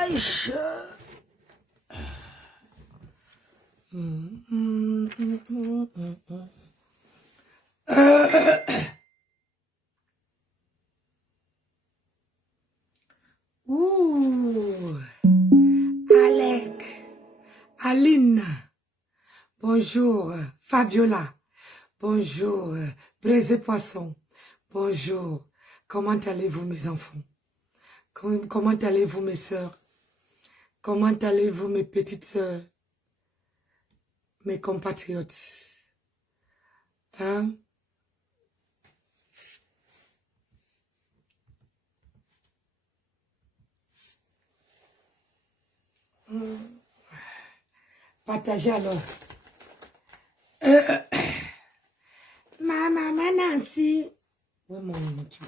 Aïcha. Ouh. Alec. Aline. Bonjour. Fabiola. Bonjour. Braisé Poisson. Bonjour. Comment allez-vous mes enfants? Comment allez-vous mes sœurs? Comment allez-vous mes petites sœurs? Mes compatriotes? Hein? Partagez alors. Ma maman Nancy. Oui, mon Dieu.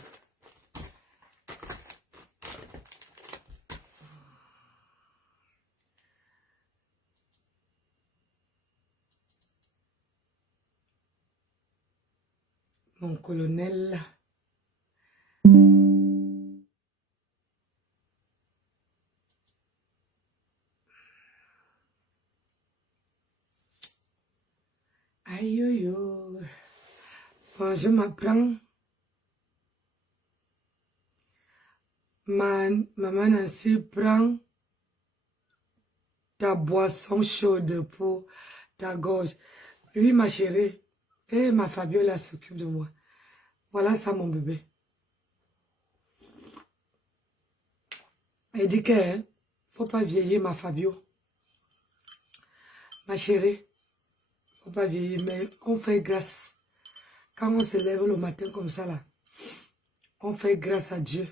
Mon colonel. Aïe, aïe, aïe. Bon, je m'apprends. Maman Nancy, prends ta boisson chaude pour ta gorge. Oui, ma chérie. Et ma Fabiola s'occupe de moi. Voilà ça, mon bébé. Elle dit que, hein, faut pas vieillir, ma Fabio. Ma chérie, faut pas vieillir, mais on fait grâce. Quand on se lève le matin comme ça, là, on fait grâce à Dieu.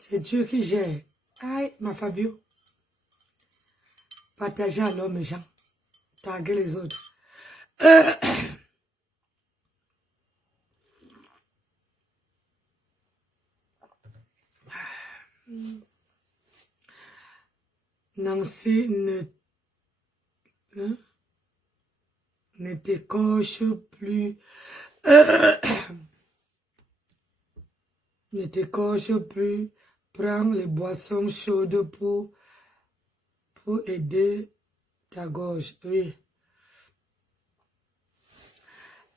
C'est Dieu qui gère. Aïe, ma Fabio. Partagez alors mes gens. Taguez les autres. Nancy ne t'écorche plus. Ne t'écorche plus. Prends les boissons chaudes pour aider ta gorge. Oui.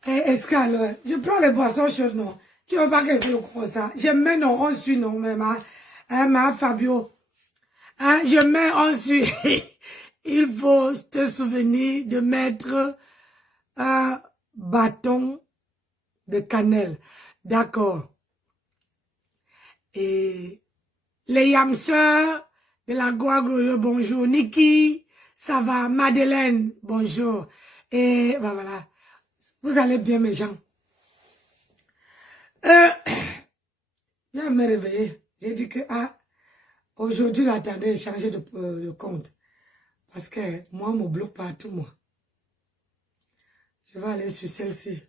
Est-ce que alors, je prends les boissons chaudes, non? Tu veux pas que je le croie ça? Je mets non, on suit non, mais ma Fabio. Hein, je mets on suit. Il faut te souvenir de mettre un bâton de cannelle. D'accord. Et les yamseurs de la Guadeloupe, bonjour. Niki, ça va? Madeleine, bonjour. Et ben voilà. Vous allez bien, mes gens. Je vais me réveiller. J'ai dit que aujourd'hui, l'attendez, changer de compte. Parce que moi, on me bloque partout, moi. Je vais aller sur celle-ci.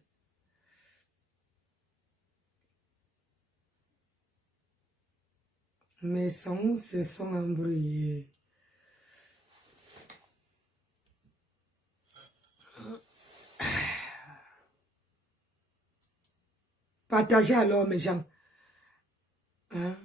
Mes sons se sont embrouillés. Partagez alors, mes gens. Hein?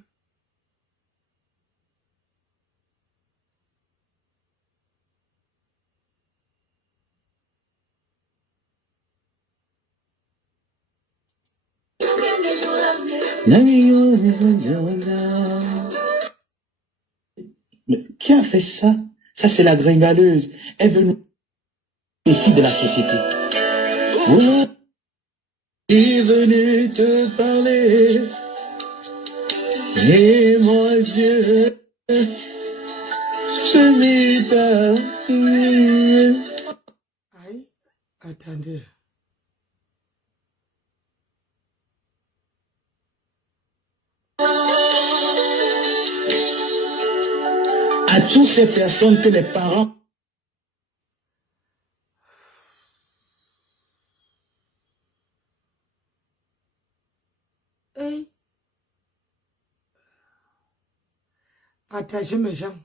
Mais qui a fait ça? Ça, c'est la gringaleuse. Elle veut nous ici de la société. Oui, il est venu te parler. Et mon Dieu, se mit à... Aïe, attendez. À toutes ces personnes que les parents... Hey. Partagez mes gens.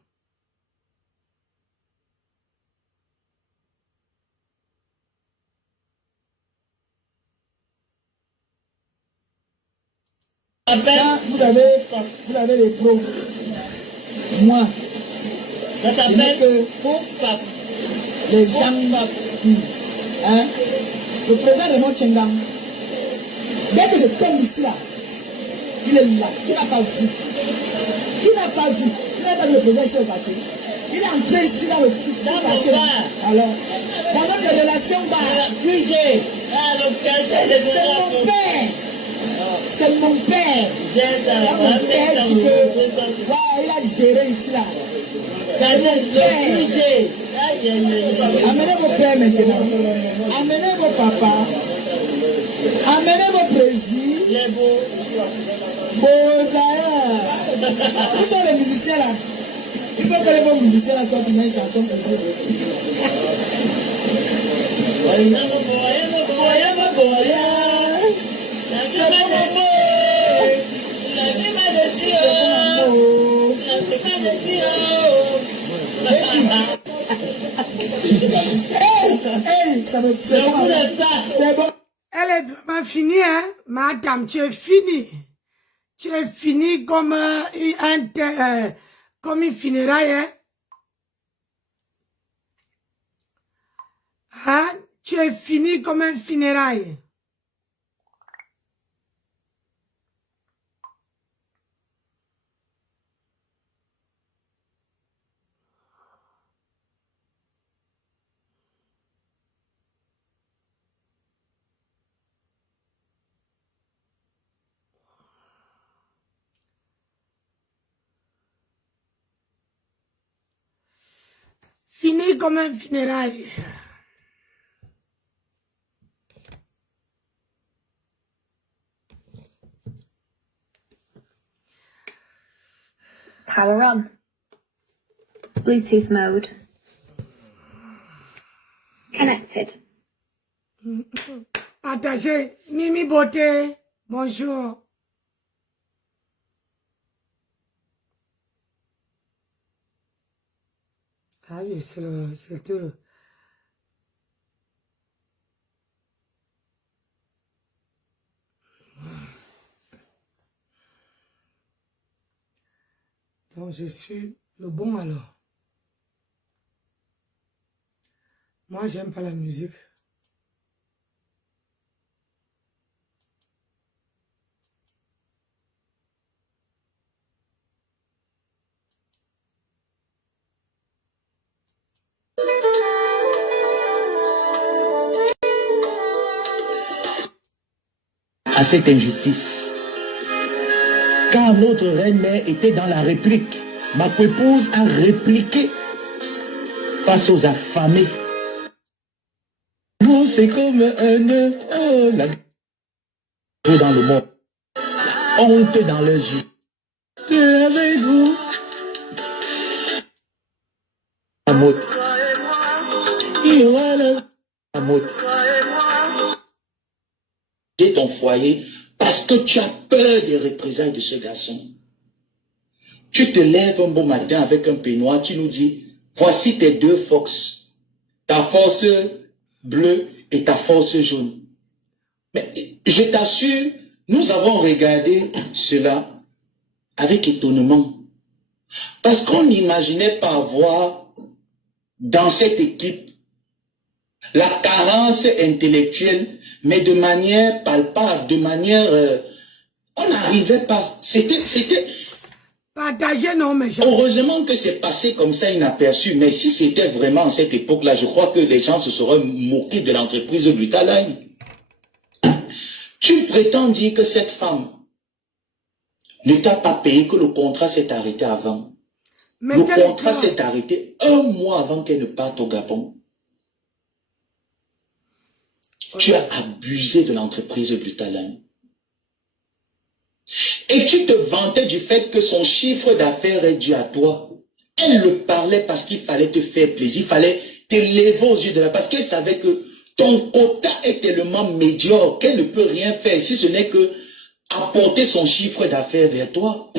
Ça, vous avez les pros. Moi, Ça s'appelle faux pape. Les gens, hein, le président de Montchengang, dès que je tombe ici là, il est là, il n'a pas vu. Il n'a pas vu. Il n'a pas vu le président ici au quartier. Il est entré ici dans le quartier. Alors, dans notre relation, c'est mon père. Mon père dit que, il a géré ici là. Amenez vos pères maintenant. Amenez vos papas. Amenez vos présidents. Vos aïeux. Où sont les musiciens là? Il faut que les bons musiciens là sortent une chanson pour vous. C'est bon. Elle est vraiment finie, hein? Madame, tu es finie. Tu es finie comme comme une funéraille, hein? Hein? Tu es finie comme un funéraille. Fini comme un funérail. Power on. Bluetooth mode. Connected. Partagez. Mimi Beauté. Bonjour. Ah oui, c'est le... Donc, je suis le bon alors. Moi, j'aime pas la musique. À cette injustice. Car notre reine-mère était dans la réplique. Ma épouse a répliqué face aux affamés. Non, c'est comme un œuf. Oh, la... dans le monde. Honte dans leurs yeux. Et avec vous. Amout. Et voilà. Amout. C'est ton foyer parce que tu as peur des représailles de ce garçon. Tu te lèves un beau matin avec un peignoir, tu nous dis, voici tes deux forces, ta force bleue et ta force jaune. Mais je t'assure, nous avons regardé cela avec étonnement. Parce qu'on n'imaginait pas voir dans cette équipe la carence intellectuelle, mais de manière palpable, de manière... on n'arrivait pas. C'était... Partagez, non, mais... Heureusement que c'est passé comme ça inaperçu, mais si c'était vraiment en cette époque-là, je crois que les gens se seraient moqués de l'entreprise Glutaline. Tu prétends dire que cette femme ne t'a pas payé, que le contrat s'est arrêté avant. Le contrat s'est arrêté 1 mois avant qu'elle ne parte au Gabon. Tu as abusé de l'entreprise Glutaline. Et tu te vantais du fait que son chiffre d'affaires est dû à toi. Elle le parlait parce qu'il fallait te faire plaisir, il fallait te lever aux yeux de la... Parce qu'elle savait que ton quota est tellement médiocre qu'elle ne peut rien faire si ce n'est que apporter son chiffre d'affaires vers toi.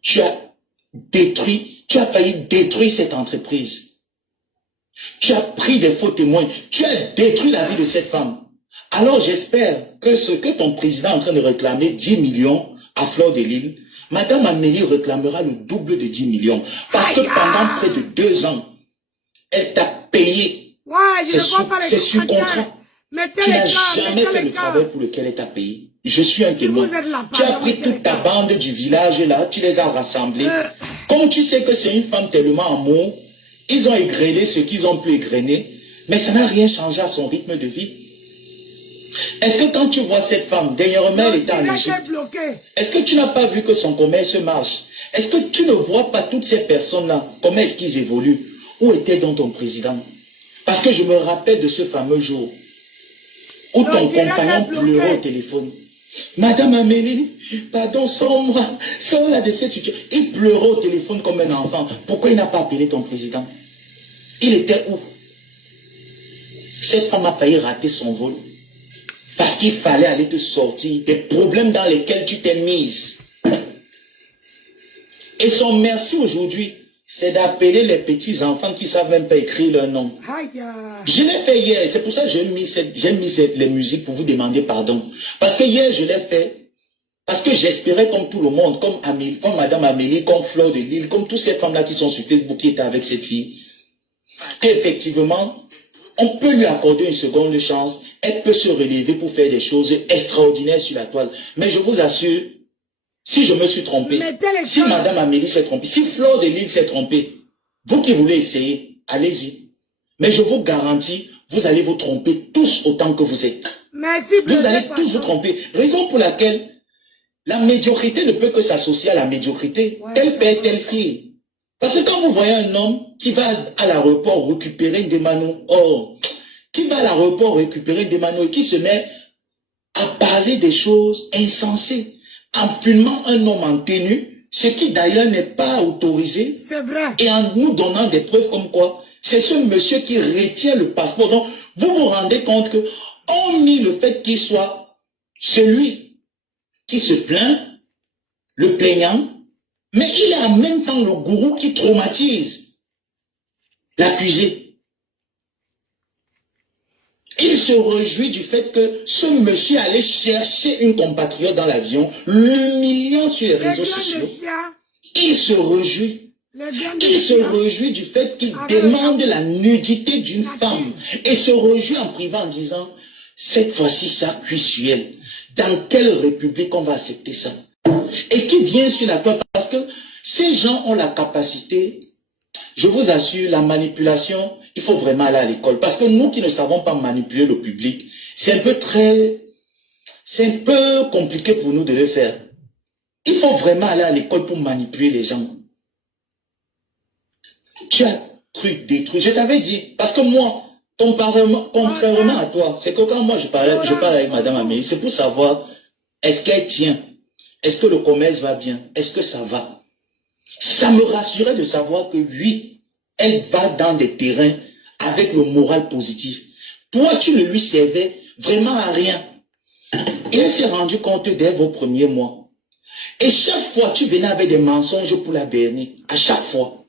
Tu as détruit, tu as failli détruire cette entreprise. Tu as pris des faux témoins. Tu as détruit la vie de cette femme. Alors j'espère que ce que ton président est en train de réclamer, 10 millions à Fleur de Lys, Madame Amélie réclamera le double de 10 millions. Parce que pendant près de 2 ans, elle t'a payé. Ouais, je ne vois pas les sur contrat. Mettez Tu les n'as gars, jamais fait le travail pour lequel elle t'a payé. Je suis un témoin. Tu as pris toute ta bande du village là, tu les as rassemblés. Comme tu sais que c'est une femme tellement amour, ils ont égrené ce qu'ils ont pu égrener, mais ça n'a rien changé à son rythme de vie. Est-ce que quand tu vois cette femme, dernièrement elle était en Égypte, est-ce que tu n'as pas vu que son commerce marche? Est-ce que tu ne vois pas toutes ces personnes-là, comment est-ce qu'ils évoluent? Où était donc ton président? Parce que je me rappelle de ce fameux jour où ton compagnon pleurait au téléphone. Madame Amélie, pardon, sans-moi, sans la de cette situation. Il pleurait au téléphone comme un enfant. Pourquoi il n'a pas appelé ton président? Il était où? Cette femme a failli rater son vol. Parce qu'il fallait aller te sortir des problèmes dans lesquels tu t'es mise. Et son merci aujourd'hui, c'est d'appeler les petits-enfants qui ne savent même pas écrire leur nom. Je l'ai fait hier, c'est pour ça que j'ai mis les musiques pour vous demander pardon. Parce que hier, je l'ai fait, parce que j'espérais comme tout le monde, comme Madame Amélie, comme Fleur de Lille, comme toutes ces femmes-là qui sont sur Facebook, qui étaient avec cette fille. Et effectivement, on peut lui accorder une seconde chance, elle peut se relever pour faire des choses extraordinaires sur la toile. Mais je vous assure, si je me suis trompé, si Madame Amélie s'est trompée, si Fleur de Lille s'est trompée, vous qui voulez essayer, allez-y. Mais je vous garantis, vous allez vous tromper tous autant que vous êtes. Merci, vous allez tous vous tromper. Raison pour laquelle la médiocrité ne peut que s'associer à la médiocrité. Tel père, telle fille. Parce que quand vous voyez un homme qui va à l'aéroport récupérer des manos, qui va à l'aéroport récupérer des manos et qui se met à parler des choses insensées, en filmant un homme en tenue, ce qui d'ailleurs n'est pas autorisé, c'est vrai, et en nous donnant des preuves comme quoi, c'est ce monsieur qui retient le passeport. Donc, vous vous rendez compte que, hormis le fait qu'il soit celui qui se plaint, le plaignant, mais il est en même temps le gourou qui traumatise l'accusé. Il se réjouit du fait que ce monsieur allait chercher une compatriote dans l'avion, l'humiliant sur les réseaux sociaux. Il se réjouit. Il se réjouit du fait qu'il demande la nudité d'une femme et se réjouit en privé en disant cette fois-ci ça cuissuelle. Dans quelle république on va accepter ça? Et qui vient sur la toile parce que ces gens ont la capacité, je vous assure, la manipulation, il faut vraiment aller à l'école. Parce que nous qui ne savons pas manipuler le public, c'est un peu compliqué pour nous de le faire. Il faut vraiment aller à l'école pour manipuler les gens. Tu as cru détruire. Je t'avais dit, parce que moi, contrairement à toi, c'est que quand moi je parle avec Madame Amélie, c'est pour savoir, est-ce qu'elle tient? Est-ce que le commerce va bien? Est-ce que ça va? Ça me rassurait de savoir que oui, elle va dans des terrains avec le moral positif. Toi, tu ne lui servais vraiment à rien. Et elle s'est rendue compte dès vos premiers mois. Et chaque fois, tu venais avec des mensonges pour la berner. À chaque fois.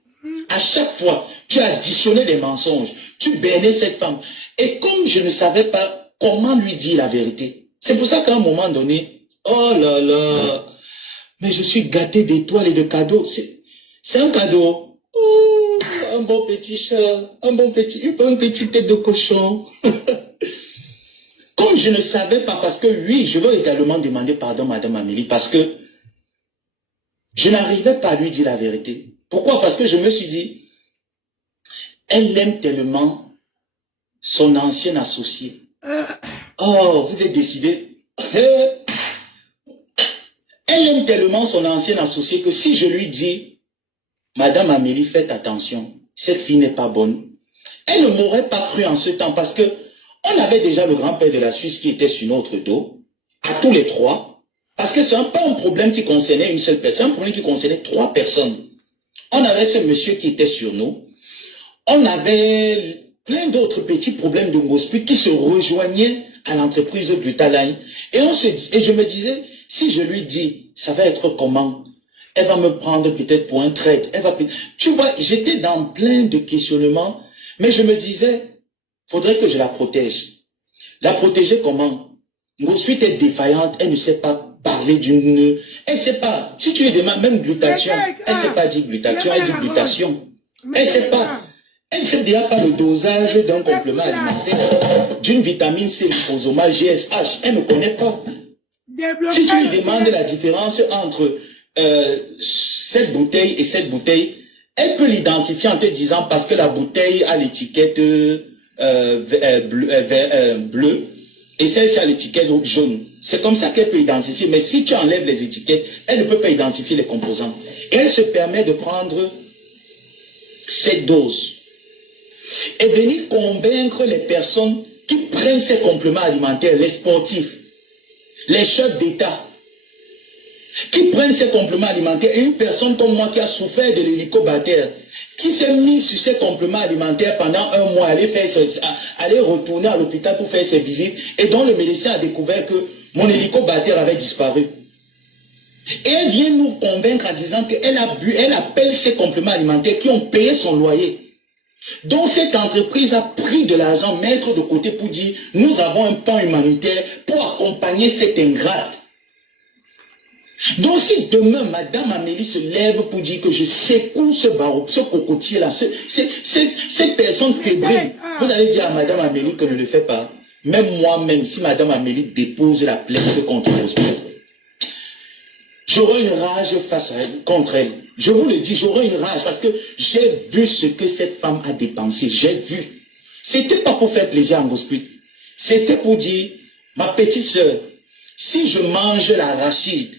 À chaque fois, tu additionnais des mensonges. Tu bernais cette femme. Et comme je ne savais pas comment lui dire la vérité, c'est pour ça qu'à un moment donné, oh là là, mais je suis gâté d'étoiles et de cadeaux. C'est un cadeau. Oh, un bon petit chat, une petite tête de cochon. Comme je ne savais pas, parce que oui, je veux également demander pardon, Madame Amélie, parce que je n'arrivais pas à lui dire la vérité. Pourquoi? Parce que je me suis dit, elle aime tellement son ancien associé. Oh, vous êtes décidé. Elle aime tellement son ancien associé que si je lui dis, Madame Amélie, faites attention, cette fille n'est pas bonne, elle ne m'aurait pas cru en ce temps parce que on avait déjà le grand-père de la Suisse qui était sur notre dos, à tous les trois, parce que ce n'est pas un problème qui concernait une seule personne, c'est un problème qui concernait 3 personnes. On avait ce monsieur qui était sur nous, on avait plein d'autres petits problèmes de Ngosput qui se rejoignaient à l'entreprise Glutaline. Et je me disais, si je lui dis, ça va être comment? Elle va me prendre peut-être pour un traître. Tu vois, j'étais dans plein de questionnements, mais je me disais, faudrait que je la protège. La protéger comment? Ngosput est défaillante, elle ne sait pas parler d'une... Elle ne sait pas. Si tu lui demandes même glutation, elle ne sait pas dire glutation, elle dit glutation. Elle ne sait pas. Elle ne sait déjà pas le dosage d'un complément alimentaire, d'une vitamine C, liposomale, GSH. Elle ne connaît pas. Si tu lui demandes la différence entre cette bouteille et cette bouteille, elle peut l'identifier en te disant parce que la bouteille a l'étiquette bleue et celle-ci a l'étiquette jaune. C'est comme ça qu'elle peut identifier. Mais si tu enlèves les étiquettes, elle ne peut pas identifier les composants. Et elle se permet de prendre cette dose et venir convaincre les personnes qui prennent ces compléments alimentaires, les sportifs, les chefs d'État, qui prennent ces compléments alimentaires, et une personne comme moi qui a souffert de l'hélicobactère, qui s'est mis sur ces compléments alimentaires pendant un mois, aller retourner à l'hôpital pour faire ses visites, et dont le médecin a découvert que mon hélicobactère avait disparu. Et elle vient nous convaincre en disant qu'elle a bu, elle appelle ces compléments alimentaires qui ont payé son loyer. Donc cette entreprise a pris de l'argent, mettre de côté pour dire, nous avons un plan humanitaire pour accompagner cette ingrate. Donc si demain, Madame Amélie se lève pour dire que je secoue ce barreau, ce cocotier-là, cette personne fébrile, vous allez dire à Madame Amélie que ne le fait pas. Même moi-même, si Madame Amélie dépose la plainte contre l'hospital, j'aurai une rage face à elle, contre elle. Je vous le dis, j'aurai une rage parce que j'ai vu ce que cette femme a dépensé. J'ai vu. C'était pas pour faire plaisir à Ngosprit. C'était pour dire, ma petite sœur, si je mange l'arachide,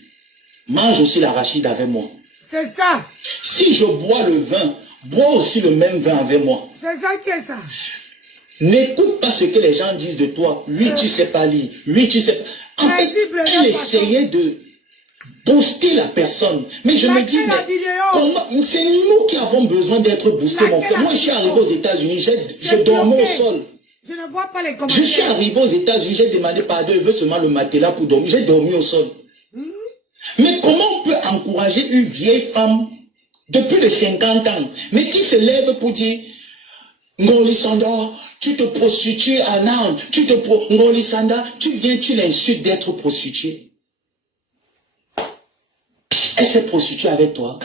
mange aussi l'arachide avec moi. C'est ça. Si je bois le vin, bois aussi le même vin avec moi. C'est ça qui est ça. N'écoute pas ce que les gens disent de toi. Oui, tu sais pas lire. Oui, tu sais pas. En fait, elle essayait de booster la personne. Mais je me dis, c'est nous qui avons besoin d'être boostés, mon frère. Moi, je suis arrivé aux États-Unis, je dormais au sol. Je ne vois pas les commentaires. Je suis arrivé aux États-Unis, j'ai demandé pardon, je veux seulement le matelas pour dormir. J'ai dormi au sol. Mais comment on peut encourager une vieille femme de plus de 50 ans, mais qui se lève pour dire, Ngolisanda, tu te prostitues à Nantes, Ngolisanda, tu viens, tu l'insultes d'être prostituée. Elle s'est prostituée avec toi.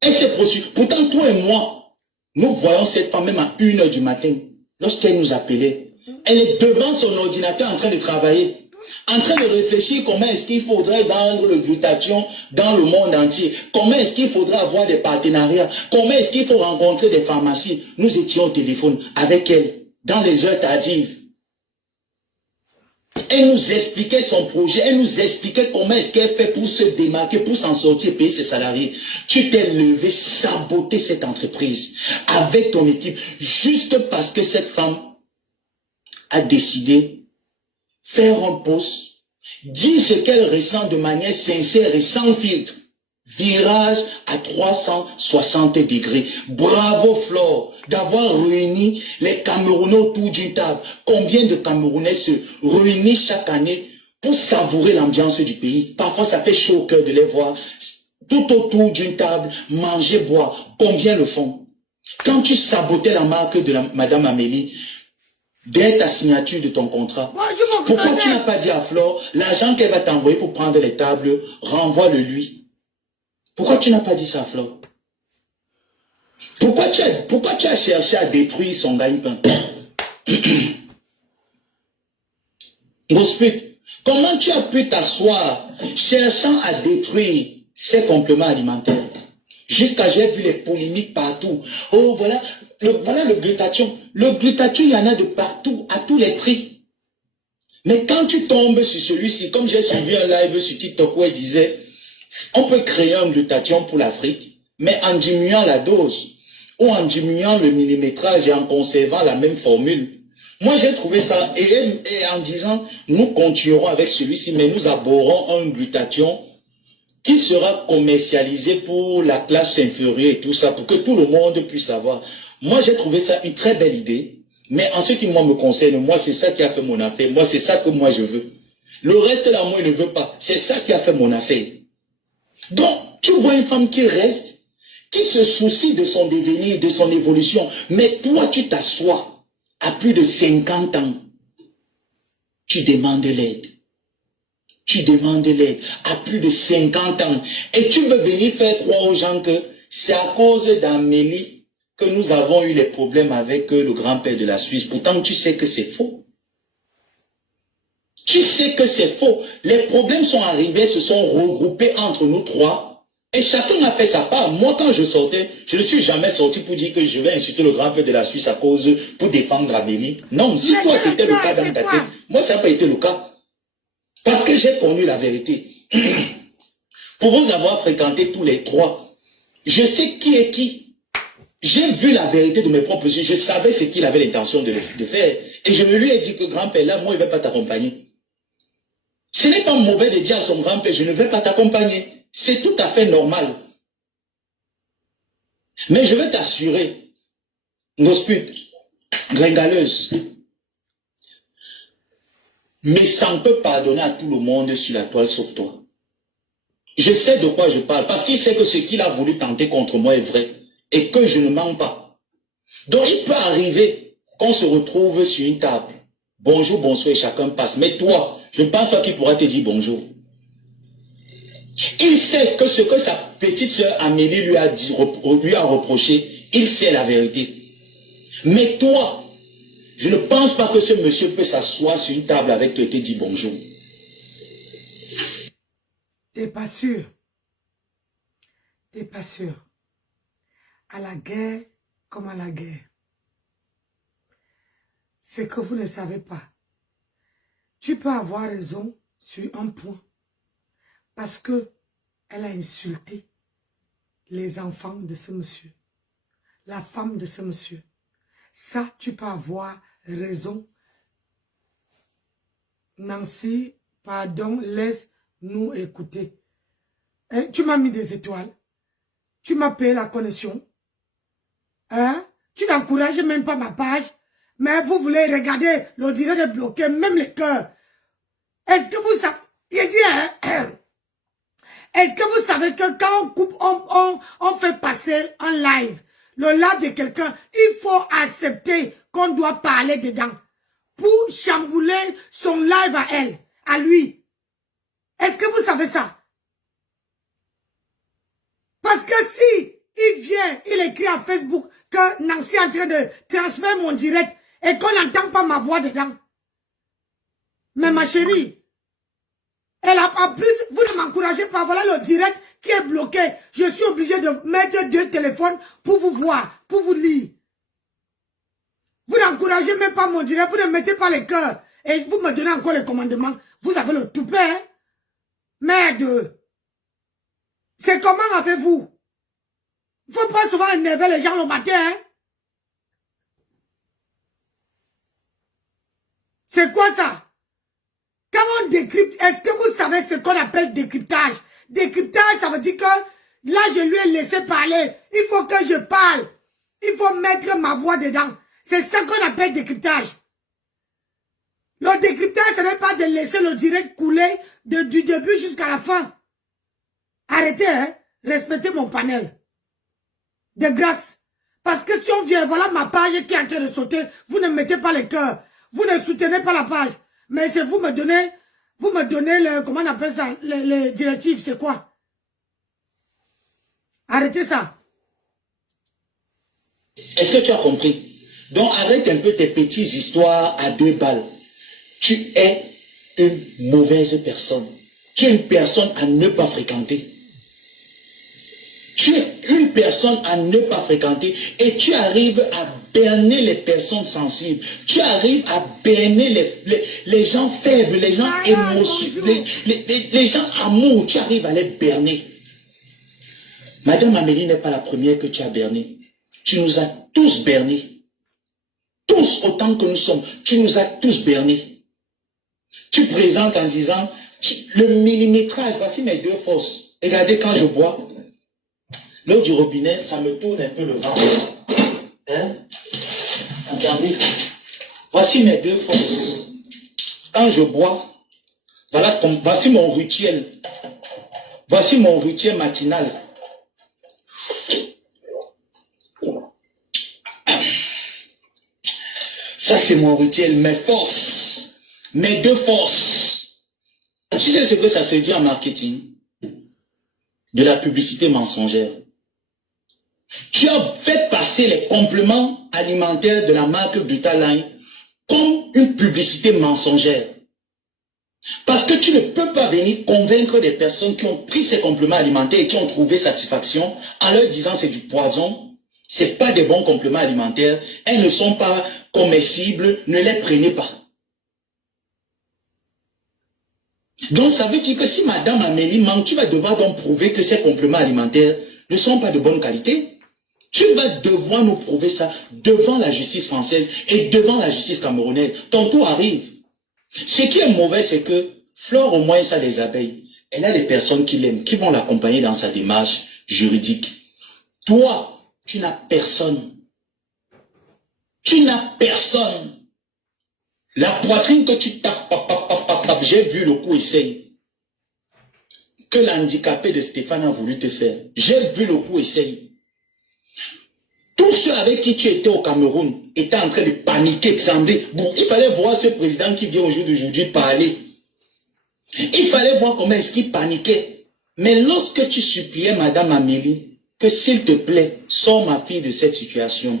Elle s'est prostituée. Pourtant, toi et moi, nous voyons cette femme même à 1 h du matin, lorsqu'elle nous appelait. Elle est devant son ordinateur en train de travailler, en train de réfléchir comment est-ce qu'il faudrait vendre le glutathion dans le monde entier. Comment est-ce qu'il faudrait avoir des partenariats. Comment est-ce qu'il faut rencontrer des pharmacies. Nous étions au téléphone avec elle, dans les heures tardives. Elle nous expliquait son projet, elle nous expliquait comment est-ce qu'elle fait pour se démarquer, pour s'en sortir, payer ses salariés. Tu t'es levé, saboter cette entreprise avec ton équipe, juste parce que cette femme a décidé faire un post, dire ce qu'elle ressent de manière sincère et sans filtre. Virage à 360 degrés. Bravo Flore d'avoir réuni les Camerounais autour d'une table. Combien de Camerounais se réunissent chaque année pour savourer l'ambiance du pays? Parfois ça fait chaud au cœur de les voir tout autour d'une table, manger, boire. Combien le font? Quand tu sabotais la marque de Madame Amélie, dès ta signature de ton contrat, pourquoi tu n'as pas dit à Flore, l'argent qu'elle va t'envoyer pour prendre les tables, renvoie-le lui? Pourquoi tu n'as pas dit ça, Flo? Pourquoi tu as cherché à détruire son gagne-pain? Ngosprit, comment tu as pu t'asseoir cherchant à détruire ces compléments alimentaires? Jusqu'à j'ai vu les polémiques partout. Oh, voilà le glutathion. Le glutathion, il y en a de partout, à tous les prix. Mais quand tu tombes sur celui-ci, comme j'ai suivi un live sur TikTok où il disait, on peut créer un glutathion pour l'Afrique, mais en diminuant la dose, ou en diminuant le millimétrage et en conservant la même formule. Moi, j'ai trouvé ça, et en disant, nous continuerons avec celui-ci, mais nous abordons un glutathion qui sera commercialisé pour la classe inférieure et tout ça, pour que tout le monde puisse l'avoir. Moi, j'ai trouvé ça une très belle idée, mais en ce qui moi me concerne, moi, c'est ça qui a fait mon affaire. Moi, c'est ça que moi, je veux. Le reste, là, moi, il ne veut pas. C'est ça qui a fait mon affaire. Donc, tu vois une femme qui reste, qui se soucie de son devenir, de son évolution, mais toi, tu t'assois à plus de 50 ans, tu demandes l'aide. Tu demandes l'aide à plus de 50 ans. Et tu veux venir faire croire aux gens que c'est à cause d'Amélie que nous avons eu les problèmes avec le grand-père de la Suisse. Pourtant, tu sais que c'est faux. Tu sais que c'est faux. Les problèmes sont arrivés, se sont regroupés entre nous trois. Et chacun a fait sa part. Moi, quand je sortais, je ne suis jamais sorti pour dire que je vais insulter le grand-père de la Suisse à cause pour défendre Amélie. Non, si toi c'était le cas dans ta tête, moi ça n'a pas été le cas. Parce que j'ai connu la vérité. Pour vous avoir fréquenté tous les trois, je sais qui est qui. J'ai vu la vérité de mes propres yeux. Je savais ce qu'il avait l'intention de faire. Et je lui ai dit que grand-père, là, moi, il ne va pas t'accompagner. Ce n'est pas mauvais de dire à son grand-père, je ne vais pas t'accompagner. C'est tout à fait normal. Mais je vais t'assurer, grosse pute, gringaleuse, mais ça ne peut pardonner à tout le monde sur la toile sauf toi. Je sais de quoi je parle, parce qu'il sait que ce qu'il a voulu tenter contre moi est vrai, et que je ne mens pas. Donc il peut arriver qu'on se retrouve sur une table. Bonjour, bonsoir, et chacun passe. Mais toi, je ne pense pas qu'il pourra te dire bonjour. Il sait que ce que sa petite sœur Amélie lui a reproché, il sait la vérité. Mais toi, je ne pense pas que ce monsieur peut s'asseoir sur une table avec toi et te dire bonjour. T'es pas sûr. T'es pas sûr. À la guerre comme à la guerre. C'est que vous ne savez pas. Tu peux avoir raison sur un point. Parce que elle a insulté les enfants de ce monsieur. La femme de ce monsieur. Ça, tu peux avoir raison. Nancy, pardon, laisse-nous écouter. Hein? Tu m'as mis des étoiles. Tu m'as payé la connexion. Hein? Tu n'encourages même pas ma page. Mais vous voulez regarder le direct de bloquer, même les cœurs. Est-ce que vous savez... Il dit, hein? Est-ce que vous savez que quand on coupe, on fait passer un live, le live de quelqu'un, il faut accepter qu'on doit parler dedans pour chambouler son live à elle, à lui. Est-ce que vous savez ça? Parce que si il vient, il écrit à Facebook que Nancy est en train de transmettre mon direct et qu'on n'entend pas ma voix dedans. Mais ma chérie, elle a, en plus, vous ne m'encouragez pas. Voilà le direct qui est bloqué. Je suis obligé de mettre 2 téléphones pour vous voir, pour vous lire. Vous n'encouragez même pas mon direct, vous ne mettez pas les cœurs. Et vous me donnez encore les commandements. Vous avez le toupet, hein? Merde. C'est comment avez-vous? Il ne faut pas souvent énerver les gens le matin, hein? C'est quoi ça? Quand on décrypte, est-ce que vous savez ce qu'on appelle décryptage? Décryptage, ça veut dire que là, je lui ai laissé parler. Il faut que je parle. Il faut mettre ma voix dedans. C'est ça qu'on appelle décryptage. Le décryptage, ce n'est pas de laisser le direct couler du début jusqu'à la fin. Arrêtez, hein? Respectez mon panel. De grâce. Parce que si on vient, voilà ma page qui est en train de sauter, vous ne mettez pas les cœurs. Vous ne soutenez pas la page. Mais c'est vous me donnez le, comment on appelle ça, les directives, c'est quoi? Arrêtez ça. Est-ce que tu as compris? Donc arrête un peu tes petites histoires à 2 balles. Tu es une mauvaise personne. Tu es une personne à ne pas fréquenter. Tu es une personne à ne pas fréquenter et tu arrives à berner les personnes sensibles. Tu arrives à berner les gens faibles, les gens émotionnels, les gens amour. Tu arrives à les berner. Madame Amélie n'est pas la première que tu as berné. Tu nous as tous bernés. Tous autant que nous sommes. Tu nous as tous bernés. Tu présentes en disant, le millimétrage, voici mes 2 forces. Regardez quand je bois. L'eau du robinet, ça me tourne un peu le ventre. Hein? Entendez? Voici mes 2 forces. Quand je bois, voilà, voici mon rituel. Voici mon rituel matinal. Ça, c'est mon rituel. Mes forces. Mes 2 forces. Tu sais ce que ça se dit en marketing? De la publicité mensongère. Tu as fait passer les compléments alimentaires de la marque Glutaline comme une publicité mensongère. Parce que tu ne peux pas venir convaincre des personnes qui ont pris ces compléments alimentaires et qui ont trouvé satisfaction en leur disant c'est du poison, c'est pas des bons compléments alimentaires, elles ne sont pas comestibles, ne les prenez pas. Donc ça veut dire que si Madame Amélie manque, tu vas devoir donc prouver que ces compléments alimentaires ne sont pas de bonne qualité. Tu vas devoir nous prouver ça devant la justice française et devant la justice camerounaise. Ton tour arrive. Ce qui est mauvais, c'est que Flore, au moins, ça des abeilles. Elle a des personnes qui l'aiment, qui vont l'accompagner dans sa démarche juridique. Toi, tu n'as personne. Tu n'as personne. La poitrine que tu tapes, j'ai vu le coup essaye. Que l'handicapé de Stéphane a voulu te faire. J'ai vu le coup essaye. Tous ceux avec qui tu étais au Cameroun étaient en train de paniquer, de sembler. Bon, il fallait voir ce président qui vient au jour d'aujourd'hui parler. Il fallait voir comment est-ce qu'il paniquait. Mais lorsque tu suppliais Madame Amélie, que s'il te plaît, sors ma fille de cette situation,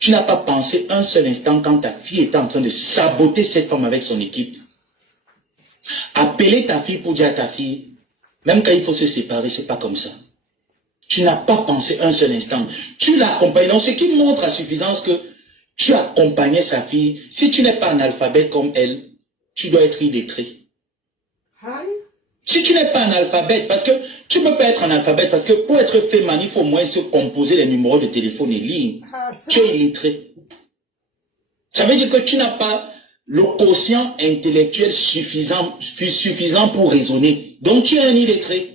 tu n'as pas pensé un seul instant quand ta fille était en train de saboter cette femme avec son équipe. Appeler ta fille pour dire à ta fille, même quand il faut se séparer, c'est pas comme ça. Tu n'as pas pensé un seul instant. Tu l'as accompagné. Donc, ce qui montre à suffisance que tu accompagnais sa fille. Si tu n'es pas analphabète comme elle, tu dois être illettré. Si tu n'es pas analphabète, parce que tu ne peux pas être analphabète, parce que pour être féminin, il faut au moins se composer les numéros de téléphone et lire. Tu es illettré. Ça veut dire que tu n'as pas le quotient intellectuel suffisant pour raisonner. Donc, tu es un illettré.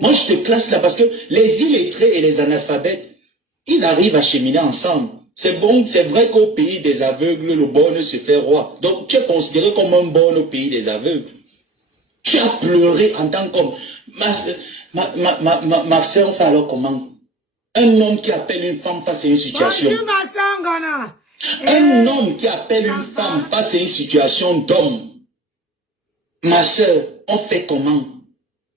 Moi, je te classe là parce que les illettrés et les analphabètes, ils arrivent à cheminer ensemble. C'est bon, c'est vrai qu'au pays des aveugles, le borgne se fait roi. Donc, tu es considéré comme un borgne au pays des aveugles. Tu as pleuré en tant qu'homme. Ma soeur fait alors comment? Un homme qui appelle une femme face à une situation. Un homme qui appelle une femme face à une situation d'homme. Ma soeur, on fait comment?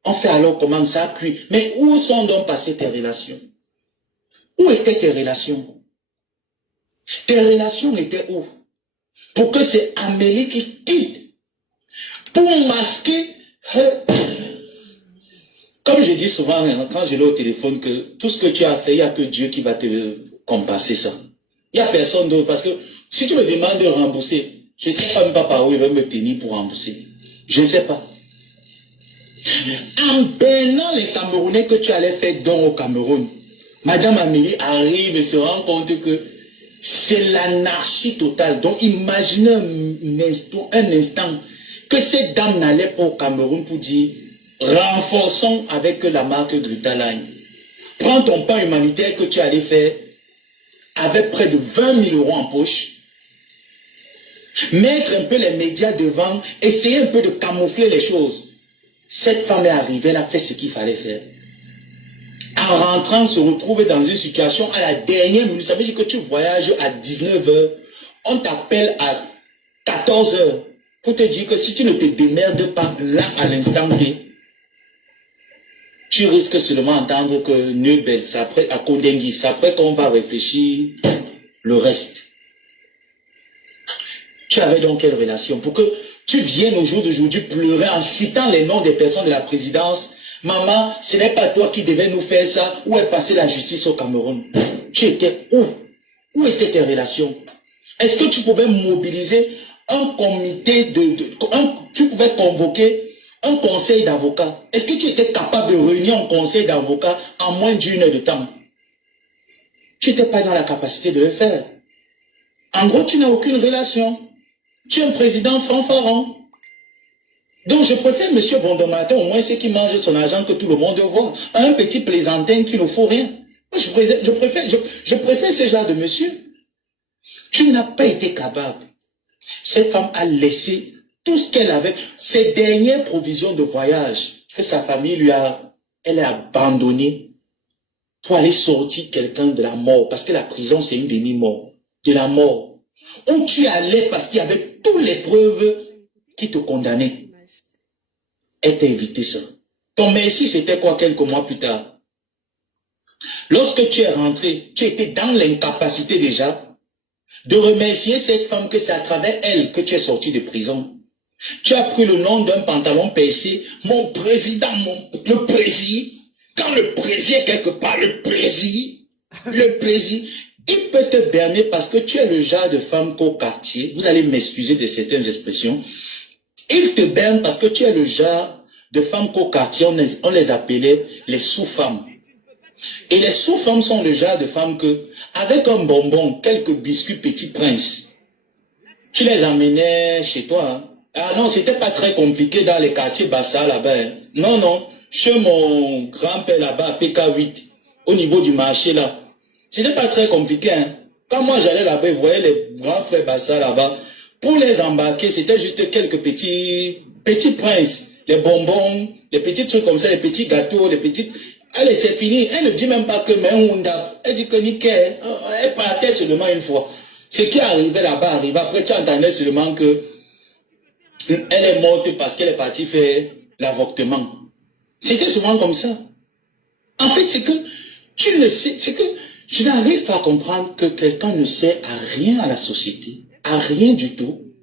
On fait alors comment ça appuie. Mais où sont donc passées tes relations? Où étaient tes relations? Tes relations étaient où? Pour que c'est Amélie qui quitte. Pour masquer. Comme je dis souvent, quand je l'ai au téléphone, que tout ce que tu as fait, il n'y a que Dieu qui va te compenser ça. Il n'y a personne d'autre. Parce que si tu me demandes de rembourser, je ne sais pas même pas par où il va me tenir pour rembourser. Je ne sais pas. En bannant les Camerounais que tu allais faire don au Cameroun, Madame Amélie arrive et se rend compte que c'est l'anarchie totale. Donc imaginez un instant que cette dame n'allait pas au Cameroun pour dire renforçons avec la marque Glutaline. Prends ton pain humanitaire que tu allais faire avec près de 20 000 € en poche. Mettre un peu les médias devant, essayer un peu de camoufler les choses. Cette femme est arrivée, elle a fait ce qu'il fallait faire. En rentrant, se retrouver dans une situation à la dernière minute. Ça veut dire que tu voyages à 19 h, on t'appelle à 14 h pour te dire que si tu ne te démerdes pas là à l'instant T, tu risques seulement d'entendre que Neubel, c'est après à Kondengi, c'est après qu'on va réfléchir le reste. Tu avais donc quelle relation? Pour que tu viennes au jour d'aujourd'hui pleurer en citant les noms des personnes de la présidence. Maman, ce n'est pas toi qui devais nous faire ça. Où est passée la justice au Cameroun? Tu étais où? Où étaient tes relations? Est-ce que tu pouvais mobiliser un comité tu pouvais convoquer un conseil d'avocats? Est-ce que tu étais capable de réunir un conseil d'avocats en moins d'1 heure de temps? Tu n'étais pas dans la capacité de le faire. En gros, tu n'as aucune relation. Tu es un président fanfaron. Donc je préfère M. Bondomatin, au moins ceux qui mangent son argent que tout le monde voit, à un petit plaisantin qui ne faut rien. Je préfère ce genre de monsieur. Tu n'as pas été capable. Cette femme a laissé tout ce qu'elle avait, ses dernières provisions de voyage que sa famille elle a abandonné pour aller sortir quelqu'un de la mort, parce que la prison c'est une demi-mort, de la mort. Où tu allais parce qu'il y avait toutes les preuves qui te condamnaient. Elle t'a évité ça. Ton merci, c'était quoi quelques mois plus tard? Lorsque tu es rentré, tu étais dans l'incapacité déjà de remercier cette femme que c'est à travers elle que tu es sorti de prison. Tu as pris le nom d'un pantalon percé, mon président, le président. Quand le président est quelque part, le président, il peut te berner parce que tu es le genre de femme qu'au quartier, vous allez m'excuser de certaines expressions, il te berne parce que tu es le genre de femme qu'au quartier, on les appelait les sous-femmes. Et les sous-femmes sont le genre de femmes que, avec un bonbon, quelques biscuits Petit Prince, tu les emmenais chez toi. Hein. Ah non, c'était pas très compliqué dans les quartiers Bassa là-bas. Hein. Non, non. Chez mon grand-père là-bas, à PK8, au niveau du marché là. C'était pas très compliqué. Hein. Quand moi j'allais là-bas, vous voyez les grands frères Bassa là-bas. Pour les embarquer, c'était juste quelques petits princes. Les bonbons, les petits trucs comme ça, les petits gâteaux, les petits... Allez, c'est fini. Elle ne dit même pas que mais elle dit que nickel. Elle partait seulement une fois. Ce qui arrivait là-bas arrivait. Après, tu entendais seulement que elle est morte parce qu'elle est partie faire l'avortement. C'était souvent comme ça. En fait, c'est que tu ne sais, c'est que je n'arrive pas à comprendre que quelqu'un ne sert à rien à la société, à rien du tout,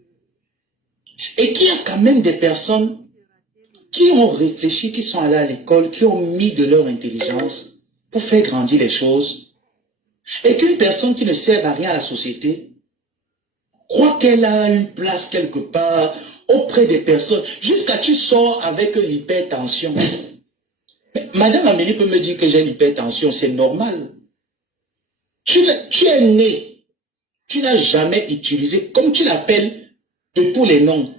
et qu'il y a quand même des personnes qui ont réfléchi, qui sont allés à l'école, qui ont mis de leur intelligence pour faire grandir les choses, et qu'une personne qui ne sert à rien à la société croit qu'elle a une place quelque part auprès des personnes, jusqu'à tu sors avec l'hypertension. Mais Madame Amélie peut me dire que j'ai l'hypertension, c'est normal. Tu es né, tu n'as jamais utilisé, comme tu l'appelles de tous les noms,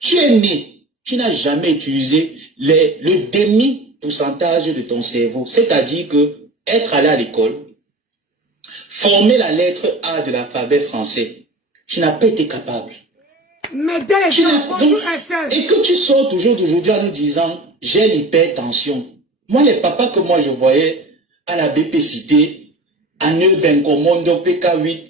tu es né, tu n'as jamais utilisé le demi-pourcentage de ton cerveau. C'est-à-dire que être allé à l'école, former la lettre A de l'alphabet français, tu n'as pas été capable. Mais et que tu sors toujours d'aujourd'hui en nous disant, j'ai l'hypertension. Moi, les papas que moi je voyais à la BP Cité, à Neubencomondo, PK8,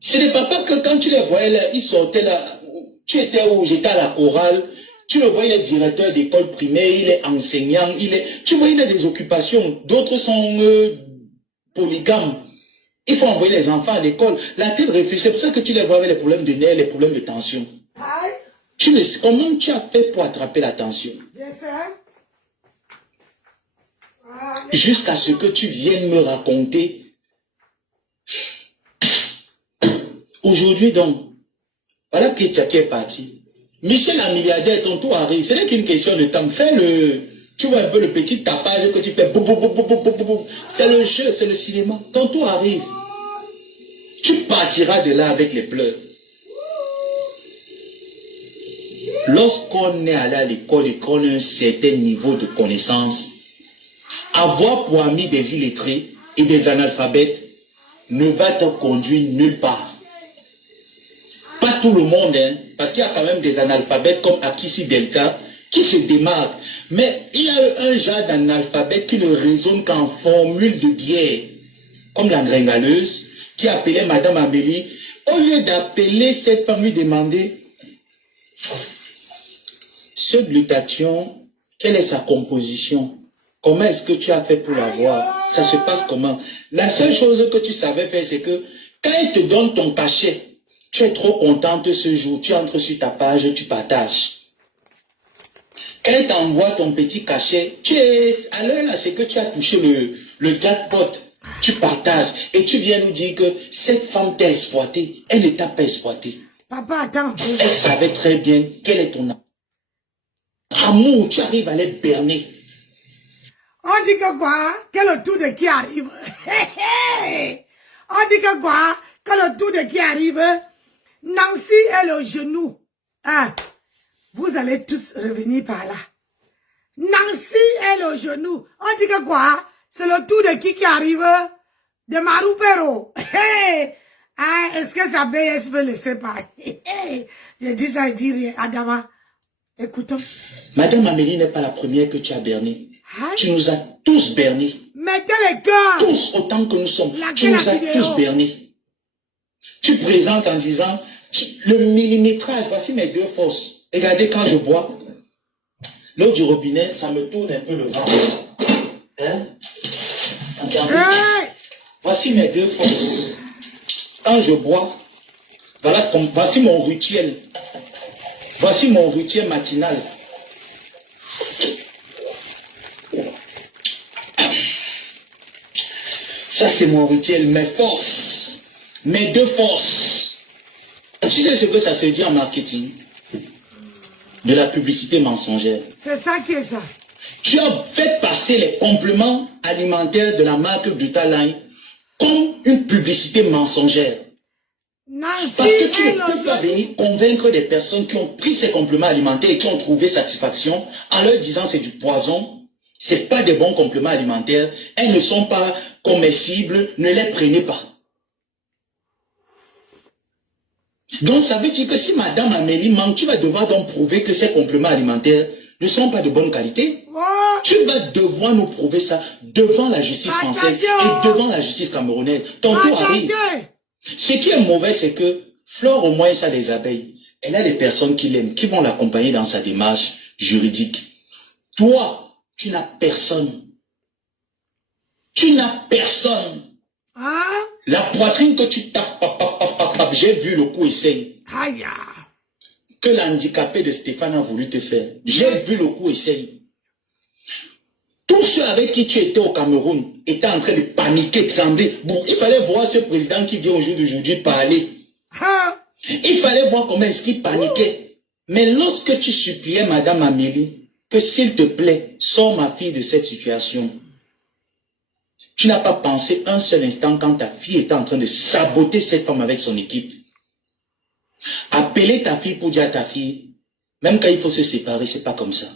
c'est les papas que quand tu les voyais là, ils sortaient là, tu étais où? J'étais à la chorale, tu le voyais, il est directeur d'école primaire, il est enseignant, tu vois, il a des occupations, d'autres sont polygames. Il faut envoyer les enfants à l'école. La tête réfléchit, c'est pour ça que tu les vois avec les problèmes de nerfs, les problèmes de tension. Comment tu as fait pour attraper la tension? Jusqu'à ce que tu viennes me raconter. Aujourd'hui donc, voilà que Tchaki est parti. Michel la milliardaire, ton tour arrive. Ce n'est qu'une question de temps. Fais tu vois un peu le petit tapage que tu fais. C'est le jeu, c'est le cinéma. Ton tour arrive. Tu partiras de là avec les pleurs. Lorsqu'on est allé à l'école et qu'on a un certain niveau de connaissance, avoir pour amis des illettrés et des analphabètes ne va te conduire nulle part. Pas tout le monde, hein, parce qu'il y a quand même des analphabètes comme Akissi Delta qui se démarquent. Mais il y a un genre d'analphabète qui ne raisonne qu'en formule de bière, comme la gringaleuse, qui appelait Madame Amélie. Au lieu d'appeler cette femme, lui demander ce glutathion, quelle est sa composition? Comment est-ce que tu as fait pour l'avoir? Ça se passe comment? La seule chose que tu savais faire, c'est que quand il te donne ton cachet, tu es trop contente ce jour, tu entres sur ta page, tu partages. Quand il t'envoie ton petit cachet, tu es à l'heure là, c'est que tu as touché le jackpot, tu partages et tu viens nous dire que cette femme t'a exploité. Elle ne t'a pas exploité. Papa, attends. Elle savait très bien quel est ton amour, tu arrives à les berner. On dit que quoi? Quel est le tour de qui arrive? On dit que quoi? Quel est le tour de qui arrive? Nancy est le genou. Hein? Vous allez tous revenir par là. Nancy est le genou. On dit que quoi? C'est le tour de qui arrive? De Maroupero. Hey! Ah, est-ce que sa BS veut laisser parler? Je dis ça, il dit rien. Adama, écoutons. Madame Amélie n'est pas la première que tu as bernée. Hein? Tu nous as tous bernés. Mettez les cœurs. Tous autant que nous sommes. Tu nous as tous bernés. Tu présentes en disant, le millimétrage, voici mes deux forces. Regardez quand je bois, L'eau du robinet, ça me tourne un peu le ventre. Hein? Regardez. Hey! Voici mes deux forces. Quand je bois, voilà, voici mon rituel. Voici mon rituel matinal. Ça, c'est mon rituel, mes forces. Mes deux forces. Tu sais ce que ça se dit en marketing? De la publicité mensongère. C'est ça qui est ça. Tu as fait passer les compléments alimentaires de la marque Glutaline comme une publicité mensongère. Nancy, Parce que tu ne peux pas venir convaincre des personnes qui ont pris ces compléments alimentaires et qui ont trouvé satisfaction en leur disant c'est du poison, c'est pas des bons compléments alimentaires, elles ne sont pas comestibles, ne les prenez pas. Donc ça veut dire que si Madame Amélie manque, tu vas devoir donc prouver que ces compléments alimentaires ne sont pas de bonne qualité. Oh. Tu vas devoir nous prouver ça devant la justice française et devant la justice camerounaise. Ton tour arrive. Ce qui est mauvais, c'est que Flore, au moins, ça des abeilles. Elle a des personnes qui l'aiment, qui vont l'accompagner dans sa démarche juridique. Toi, tu n'as personne. Tu n'as personne. Hein? La poitrine que tu tapes, j'ai vu le coup essaye. Aïe. Que l'handicapé de Stéphane a voulu te faire. J'ai vu le coup essaye. Tous ceux avec qui tu étais au Cameroun étaient en train de paniquer, de trembler. Bon, il fallait voir ce président qui vient au jour d'aujourd'hui parler. Hein? Il fallait voir comment est-ce qu'il paniquait. Mais lorsque tu suppliais Madame Amélie, que s'il te plaît, sors ma fille de cette situation, tu n'as pas pensé un seul instant quand ta fille était en train de saboter cette femme avec son équipe. Appeler ta fille pour dire à ta fille, même quand il faut se séparer, c'est pas comme ça.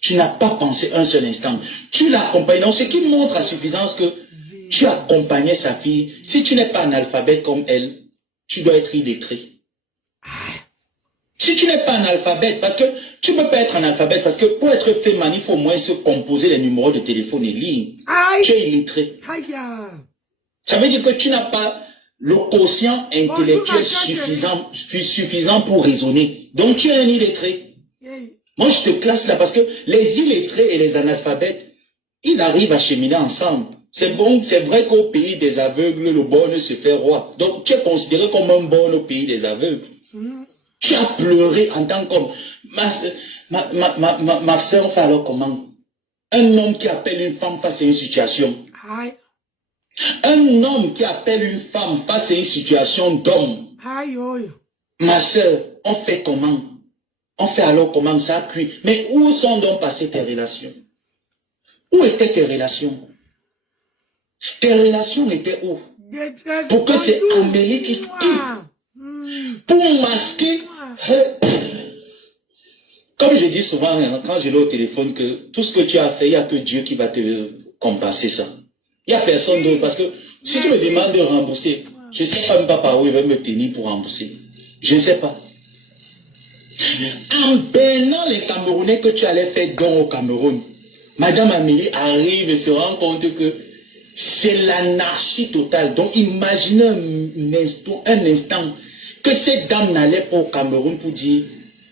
Tu n'as pas pensé un seul instant. Tu l'as accompagnée. Donc, ce qui montre à suffisance que tu accompagnais sa fille. Si tu n'es pas analphabète comme elle, tu dois être illettré. Si tu n'es pas analphabète, parce que tu ne peux pas être analphabète, parce que pour être féminin, il faut au moins se composer les numéros de téléphone et lire. Tu es illettré. Ça veut dire que tu n'as pas le quotient intellectuel suffisant pour raisonner. Donc tu es un illettré. Moi, je te classe là parce que les illettrés et les analphabètes, ils arrivent à cheminer ensemble. C'est bon, c'est vrai qu'au pays des aveugles, le borgne se fait roi. Donc, tu es considéré comme un borgne au pays des aveugles. Tu as pleuré en tant qu'homme. Ma soeur fait alors comment? Un homme qui appelle une femme face à une situation. Un homme qui appelle une femme face à une situation d'homme. Ma soeur, on fait comment? On fait alors comment ça cuit? Mais où sont donc passées tes relations? Où étaient tes relations? Tes relations étaient où? Pour que c'est Amélie qui tue. Pour masquer. Comme je dis souvent, quand je l'ai au téléphone, que tout ce que tu as fait, il n'y a que Dieu qui va te compenser ça. Il n'y a personne d'autre. Parce que si tu me demandes de rembourser, je ne sais même pas par où il va me tenir pour rembourser. Je ne sais pas. En bénant les Camerounais que tu allais faire don au Cameroun, Madame Amélie arrive et se rend compte que c'est l'anarchie totale. Donc imaginez un instant que cette dame n'allait pas au Cameroun pour dire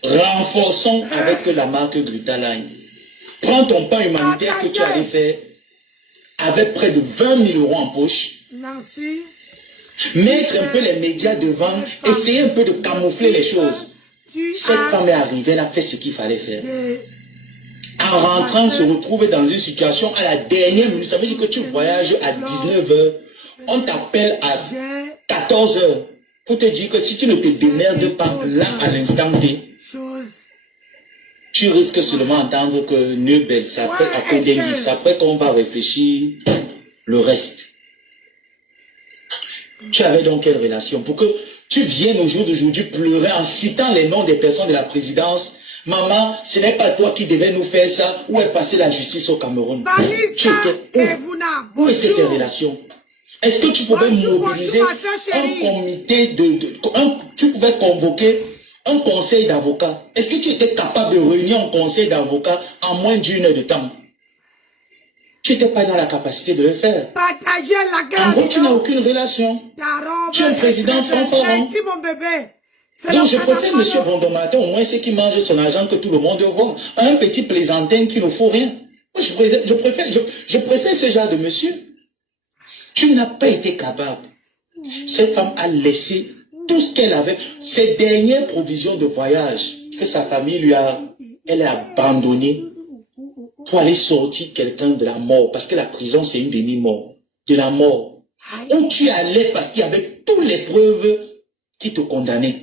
renforçons avec la marque Glutaline. Prends ton pain humanitaire que tu allais faire avec près de 20 000 € en poche. Mettre un peu les médias devant, essayer un peu de camoufler les choses. Cette femme est arrivée, elle a fait ce qu'il fallait faire. En rentrant, se retrouver dans une situation à la dernière minute. Ça veut dire que tu voyages à 19 h, on t'appelle à 14 h pour te dire que si tu ne te démerdes pas là à l'instant T, tu risques seulement d'entendre que Neubel, ça fait à Kodengis, après qu'on va réfléchir le reste. Tu avais donc quelle relation? Pour que tu viennes au jour d'aujourd'hui pleurer en citant les noms des personnes de la présidence. Maman, ce n'est pas toi qui devais nous faire ça. Où est passée la justice au Cameroun? Tu étais où étaient tes relations? Est-ce que tu pouvais mobiliser un comité tu pouvais convoquer un conseil d'avocats? Est-ce que tu étais capable de réunir un conseil d'avocats en moins d'1 heure de temps? Tu n'étais pas dans la capacité de le faire. En gros, tu n'as aucune relation. Tu es un président fanfaron. Merci mon bébé. Donc je préfère M. Bondomatin, au moins ceux qui mangent son argent que tout le monde voit. Un petit plaisantin qui ne faut rien. Moi, je préfère ce genre de monsieur. Tu n'as pas été capable. Cette femme a laissé tout ce qu'elle avait, ses dernières provisions de voyage que sa famille lui a, elle a abandonné pour aller sortir quelqu'un de la mort. Parce que la prison, c'est une demi-mort. De la mort. Où tu allais parce qu'il y avait toutes les preuves qui te condamnaient.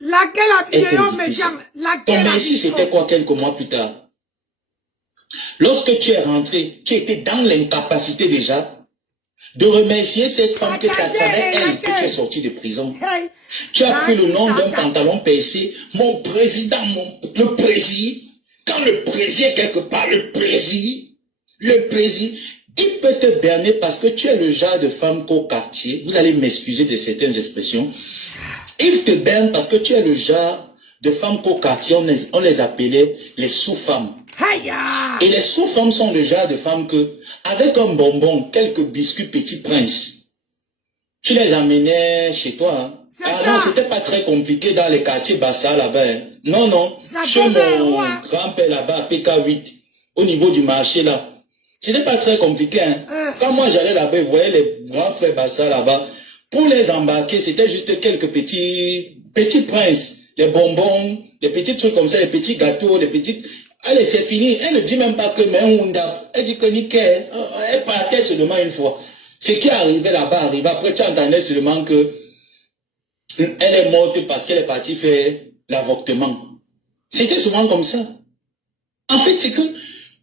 Laquelle a vidéo, mais jamais. Ton merci, c'était quoi quelques mois plus tard? Lorsque tu es rentré, tu étais dans l'incapacité déjà de remercier cette femme que ça savait elle que tu es sorti de prison. Tu as pris le nom d'un pantalon percé. Mon président, le président. Quand le président est quelque part, le président, il peut te berner parce que tu es le genre de femme qu'au quartier, vous allez m'excuser de certaines expressions, il te berne parce que tu es le genre de femme qu'au quartier, on les appelait les sous-femmes. Et les sous-femmes sont le genre de femmes que, avec un bonbon, quelques biscuits Petit Prince, tu les amenais chez toi. Hein. Ah non, c'était pas très compliqué dans les quartiers Bassa là-bas. Hein. Non, non. Chez mon grand-père là-bas, à PK8, au niveau du marché là. C'était pas très compliqué. Hein. Quand moi j'allais là-bas, je voyais les grands frères Bassa là-bas. Pour les embarquer, c'était juste quelques petits princes. Les bonbons, les petits trucs comme ça, les petits gâteaux, les petits... Allez, c'est fini. Elle ne dit même pas que Mehunda. Elle dit que nickel. Elle partait seulement une fois. Ce qui arrivait là-bas arrivait. Après, tu entendais seulement que elle est morte parce qu'elle est partie faire l'avortement. C'était souvent comme ça. En fait, c'est que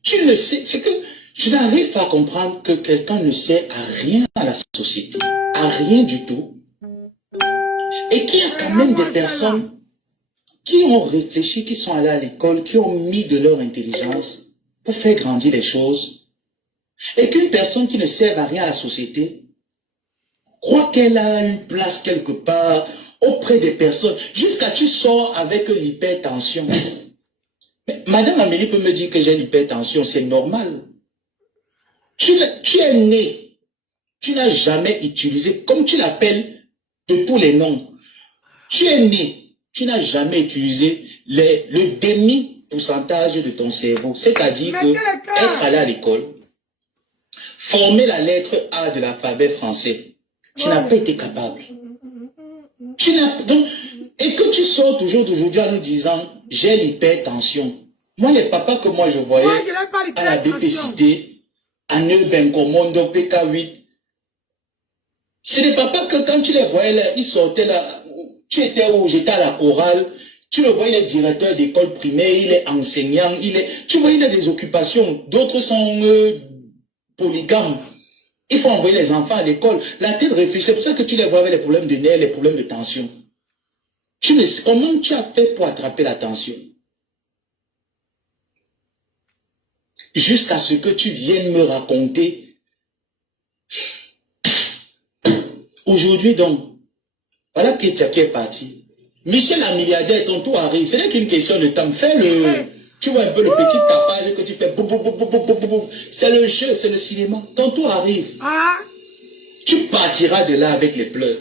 tu ne sais, c'est que je n'arrive pas à comprendre que quelqu'un ne sert à rien à la société. À rien du tout. Et qu'il y a quand même des personnes qui ont réfléchi, qui sont allés à l'école, qui ont mis de leur intelligence pour faire grandir les choses. Et qu'une personne qui ne sert à rien à la société croit qu'elle a une place quelque part auprès des personnes, jusqu'à tu sors avec l'hypertension. Mais Madame Amélie peut me dire que j'ai l'hypertension, c'est normal. Tu es né, tu n'as jamais utilisé, comme tu l'appelles, de tous les noms. Tu es né, tu n'as jamais utilisé le demi-pourcentage de ton cerveau. C'est-à-dire que être allé à l'école, former la lettre A de l'alphabet français, tu n'as pas été capable. Donc, et que tu sors toujours d'aujourd'hui en nous disant, j'ai l'hypertension. Moi, les papas que moi je voyais à la BPCD, à Neubencomondo, PK8, c'est des papas que quand tu les voyais là, ils sortaient là, tu étais où? J'étais à la chorale, tu le vois, il est directeur d'école primaire, il est enseignant, tu vois, il a des occupations, d'autres sont polygames. Il faut envoyer les enfants à l'école. La tête réfléchit, c'est pour ça que tu les vois avec les problèmes de nerfs, les problèmes de tension. Comment tu as fait pour attraper la tension? Jusqu'à ce que tu viennes me raconter. Aujourd'hui donc, voilà qui est parti. Michel la milliardaire, ton tour arrive. Ce n'est qu'une question de temps. Fais le... Tu vois un peu le petit tapage que tu fais. C'est le jeu, c'est le cinéma. Ton tour arrive. Tu partiras de là avec les pleurs.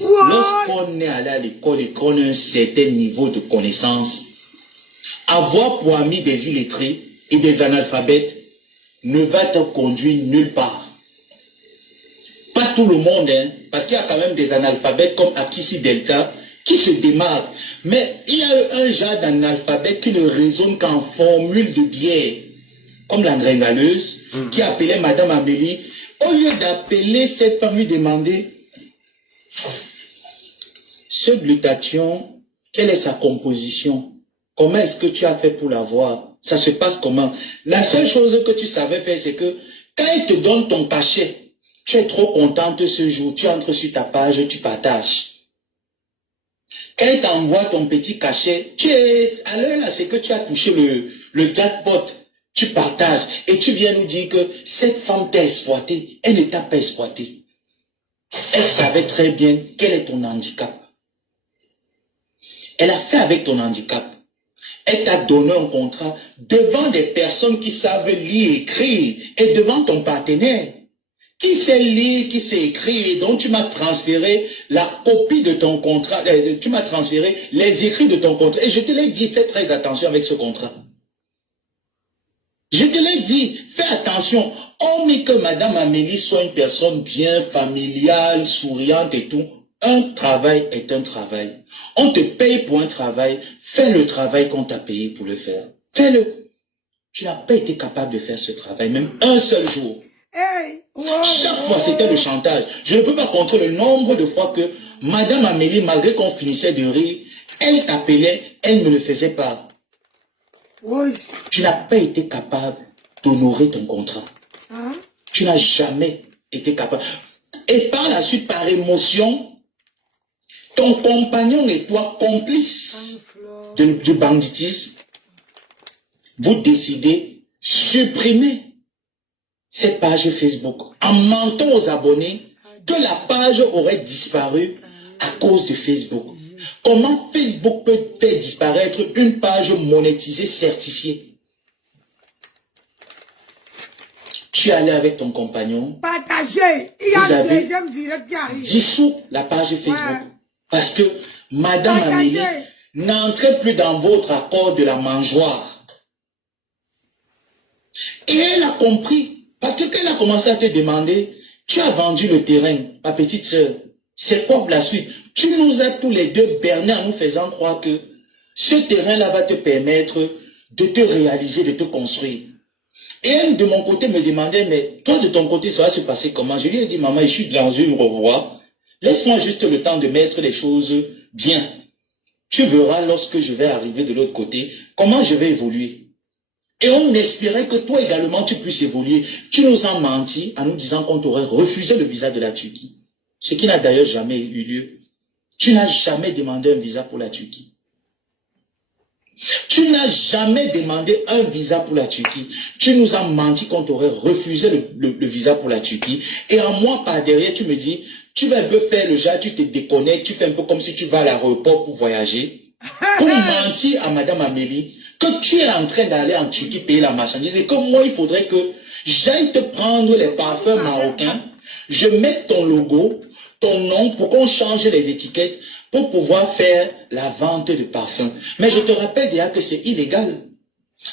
Lorsqu'on est allé à l'école et qu'on a un certain niveau de connaissance, avoir pour amis des illettrés et des analphabètes ne va te conduire nulle part. Pas tout le monde, hein, parce qu'il y a quand même des analphabètes comme Akissi Delta qui se démarquent. Mais il y a un genre d'analphabète qui ne raisonne qu'en formule de bière, comme la gringaleuse, qui appelait Madame Amélie. Au lieu d'appeler cette femme, lui demander ce glutathion, quelle est sa composition? Comment est-ce que tu as fait pour l'avoir? Ça se passe comment? La seule chose que tu savais faire, c'est que quand il te donne ton cachet, tu es trop contente ce jour, tu entres sur ta page, tu partages. Quand il t'envoie ton petit cachet, tu es à l'heure là, c'est que tu as touché le jackpot, tu partages et tu viens nous dire que cette femme t'a exploité. Elle ne t'a pas exploité. Elle savait très bien quel est ton handicap. Elle a fait avec ton handicap. Elle t'a donné un contrat devant des personnes qui savent lire et écrire et devant ton partenaire. qui sait lire, qui sait écrire, et dont tu m'as transféré la copie de ton contrat, tu m'as transféré les écrits de ton contrat. Et je te l'ai dit, fais très attention avec ce contrat. Je te l'ai dit, fais attention. Hormis que Madame Amélie soit une personne bien familiale, souriante et tout, un travail est un travail. On te paye pour un travail, fais le travail qu'on t'a payé pour le faire. Fais-le. Tu n'as pas été capable de faire ce travail, même un seul jour. Hey, Chaque fois, c'était le chantage. Je ne peux pas compter le nombre de fois que Madame Amélie, malgré qu'on finissait de rire, elle t'appelait, elle ne le faisait pas. oui. Tu n'as pas été capable d'honorer ton contrat. Hein? Tu n'as jamais été capable. Et par la suite, par émotion, ton compagnon et toi, complices du banditisme, vous décidez de supprimer cette page Facebook en mentant aux abonnés que la page aurait disparu à cause de Facebook. Comment Facebook peut faire disparaître une page monétisée certifiée? Tu es allé avec ton compagnon. Partagez. Il y a le deuxième direct qui arrive. Dissous la page Facebook. Ouais. Parce que Madame Amélie n'entrait plus dans votre accord de la mangeoire. Et elle a compris. Parce que quand elle a commencé à te demander, tu as vendu le terrain, ma petite sœur. C'est quoi la suite? Tu nous as tous les deux bernés en nous faisant croire que ce terrain-là va te permettre de te réaliser, de te construire. Et elle, de mon côté, me demandait, mais toi, de ton côté, ça va se passer comment? Je lui ai dit, maman, je suis dans une revoie. Laisse-moi juste le temps de mettre les choses bien. Tu verras lorsque je vais arriver de l'autre côté, comment je vais évoluer. Et on espérait que toi également, tu puisses évoluer. Tu nous as menti en nous disant qu'on t'aurait refusé le visa de la Turquie. Ce qui n'a d'ailleurs jamais eu lieu. Tu n'as jamais demandé un visa pour la Turquie. Tu n'as jamais demandé un visa pour la Turquie. Tu nous as menti qu'on t'aurait refusé le visa pour la Turquie. Et en moi, par derrière, tu me dis, tu vas un peu faire le genre, tu te déconnectes, tu fais un peu comme si tu vas à l'aéroport pour voyager. Pour mentir à Madame Amélie que tu es en train d'aller en Turquie payer la marchandise. Et que moi, il faudrait que j'aille te prendre les parfums marocains, je mette ton logo, ton nom, pour qu'on change les étiquettes, pour pouvoir faire la vente de parfums. Mais je te rappelle déjà que c'est illégal.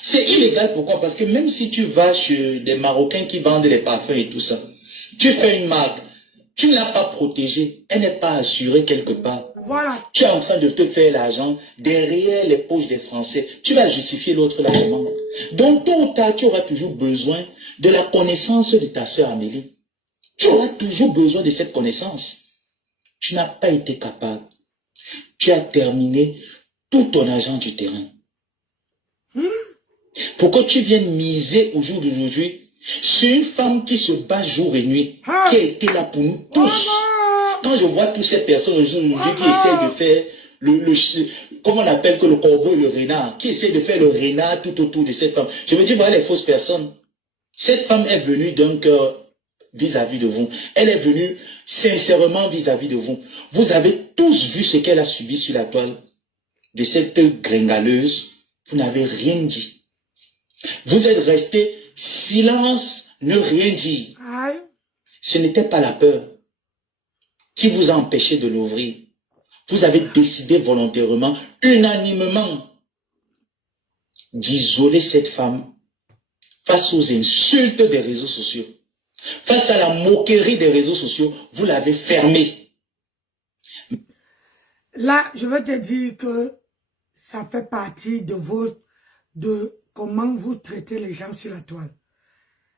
C'est illégal, pourquoi? Parce que même si tu vas chez des Marocains qui vendent les parfums et tout ça, tu fais une marque, tu ne l'as pas protégée, elle n'est pas assurée quelque part. Voilà. Tu es en train de te faire l'argent derrière les poches des Français. Tu vas justifier l'autre largement. Donc, tôt ou tard, tu auras toujours besoin de la connaissance de ta sœur Amélie. Tu auras toujours besoin de cette connaissance. Tu n'as pas été capable. Tu as terminé tout ton argent du terrain. Pourquoi tu viennes miser au jour d'aujourd'hui sur une femme qui se bat jour et nuit, qui a été là pour nous tous? Quand je vois toutes ces personnes aujourd'hui qui essaient de faire comment on appelle que le corbeau et le renard, qui essaient de faire le renard tout autour de cette femme, je me dis, voilà les fausses personnes. Cette femme est venue d'un cœur vis-à-vis de vous. Elle est venue sincèrement vis-à-vis de vous. Vous avez tous vu ce qu'elle a subi sur la toile de cette gringaleuse. Vous n'avez rien dit. Vous êtes resté silence, ne rien dire. Ce n'était pas la peur qui vous a empêché de l'ouvrir. Vous avez décidé volontairement, unanimement, d'isoler cette femme face aux insultes des réseaux sociaux. Face à la moquerie des réseaux sociaux, vous l'avez fermée. Là, je veux te dire que ça fait partie de comment vous traitez les gens sur la toile.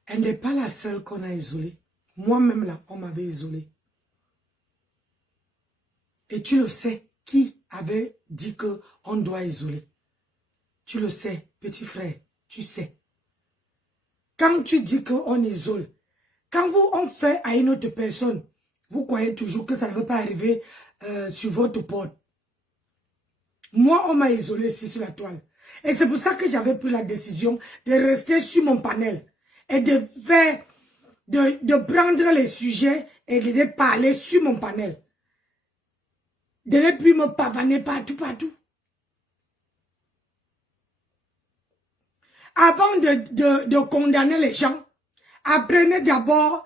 Elle n'est pas la seule qu'on a isolée. Moi-même, là, on m'avait isolée. Et tu le sais, qui avait dit qu'on doit isoler? Tu le sais, petit frère, tu sais. Quand tu dis qu'on isole, quand on fait à une autre personne, vous croyez toujours que ça ne veut pas arriver sur votre porte. Moi, on m'a isolé ici sur la toile. Et c'est pour ça que j'avais pris la décision de rester sur mon panel et de prendre les sujets et de parler sur mon panel. De ne plus me pavaner partout. Avant de condamner les gens, apprenez d'abord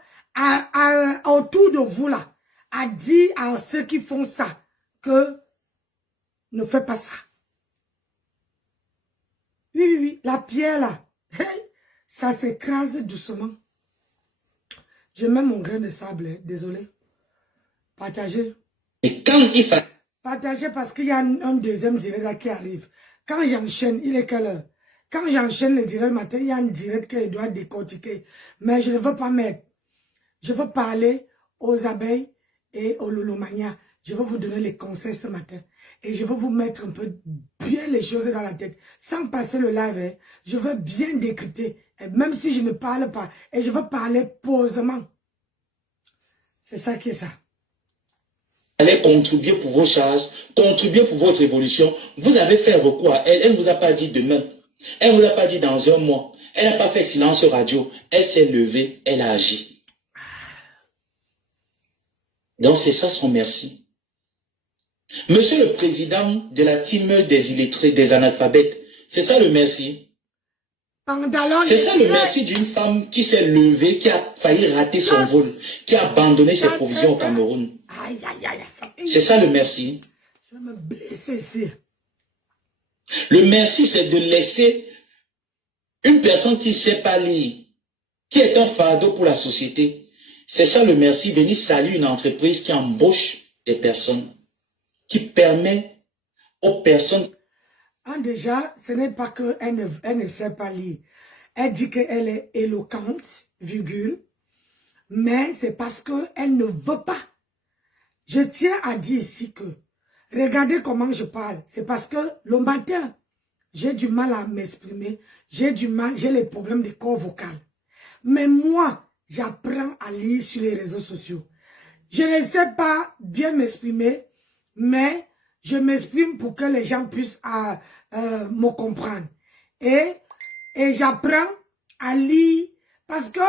autour de vous là, a dit à ceux qui font ça que ne faites pas ça. Oui, oui, oui, la pierre là, ça s'écrase doucement. Je mets mon grain de sable, hein, désolé. Partagez. Et quand il fallait... Partagez parce qu'il y a un deuxième direct là qui arrive. Quand j'enchaîne, il est quelle heure? Quand j'enchaîne le direct matin, il y a un direct qu'il doit décortiquer. Mais je ne veux pas mettre. Je veux parler aux abeilles et aux lolomania. Je veux vous donner les conseils ce matin. Et je veux vous mettre un peu bien les choses dans la tête. Sans passer le live, hein. Je veux bien décrypter. Et même si je ne parle pas. Et je veux parler posément. C'est ça qui est ça. Allez contribuer pour vos charges, contribuer pour votre évolution. Vous avez fait recours à elle. Elle ne vous a pas dit demain. Elle ne vous a pas dit dans un mois. Elle n'a pas fait silence radio. Elle s'est levée, elle a agi. Donc c'est ça son merci. Monsieur le président de la team des illettrés, des analphabètes, c'est ça le merci. C'est ça le merci d'une femme qui s'est levée, qui a failli rater son vol, qui a abandonné ses provisions au Cameroun. C'est ça le merci. Je vais me blesser ici. Le merci, c'est de laisser une personne qui ne sait pas lire, qui est un fardeau pour la société. C'est ça le merci, venir saluer une entreprise qui embauche des personnes, qui permet aux personnes... Déjà, ce n'est pas qu'elle ne sait pas lire. Elle dit qu'elle est éloquente, virgule, mais c'est parce qu'elle ne veut pas. Je tiens à dire ici que, regardez comment je parle. C'est parce que le matin, j'ai du mal à m'exprimer. J'ai les problèmes de corps vocal. Mais moi, j'apprends à lire sur les réseaux sociaux. Je ne sais pas bien m'exprimer, mais je m'exprime pour que les gens puissent me comprendre. Et j'apprends à lire parce que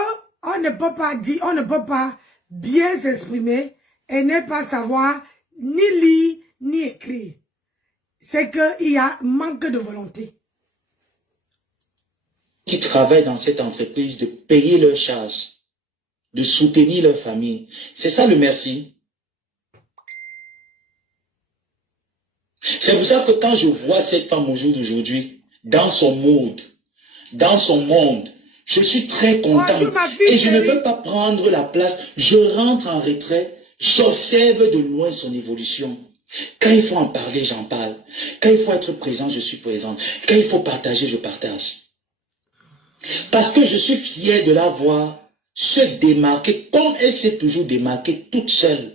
on ne peut pas dire, on ne peut pas bien s'exprimer et ne pas savoir ni lire ni écrire. C'est qu'il y a manque de volonté. Qui travaillent dans cette entreprise de payer leurs charges, de soutenir leur famille. C'est ça le merci. C'est pour ça que quand je vois cette femme au jour d'aujourd'hui, dans son mood, dans son monde, je suis très content. Et je ne veux pas prendre la place. Je rentre en retrait, j'observe de loin son évolution. Quand il faut en parler, j'en parle. Quand il faut être présent, je suis présent. Quand il faut partager, je partage. Parce que je suis fier de la voir se démarquer comme elle s'est toujours démarquée toute seule.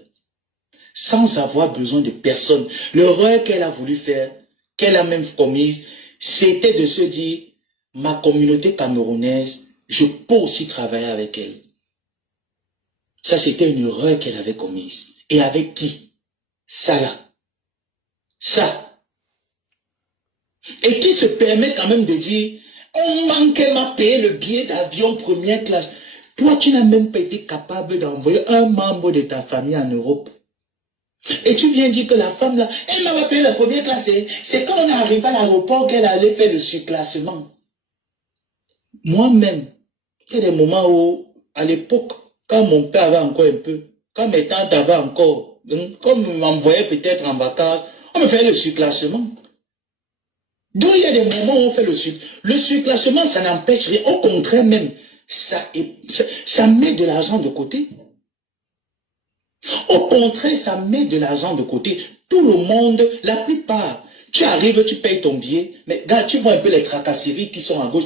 Sans avoir besoin de personne. L'erreur qu'elle a voulu faire, qu'elle a même commise, c'était de se dire, ma communauté camerounaise, je peux aussi travailler avec elle. Ça, c'était une erreur qu'elle avait commise. Et avec qui? Ça là. Ça. Et qui se permet quand même de dire, on manquait m'a payé le billet d'avion première classe. Toi, tu n'as même pas été capable d'envoyer un membre de ta famille en Europe. Et tu viens dire que la femme là, elle m'a payé la première classe. C'est quand on est arrivé à l'aéroport qu'elle allait faire le surclassement. Moi-même, il y a des moments où, à l'époque, quand mon père avait encore un peu, quand mes tantes avaient encore, comme on m'envoyait peut-être en vacances, on me fait le surclassement. Donc il y a des moments où on fait le surclassement, ça n'empêche rien. Au contraire même, ça met de l'argent de côté. Au contraire, ça met de l'argent de côté. Tout le monde, la plupart, tu arrives, tu payes ton billet, mais regarde, tu vois un peu les tracasseries qui sont à gauche.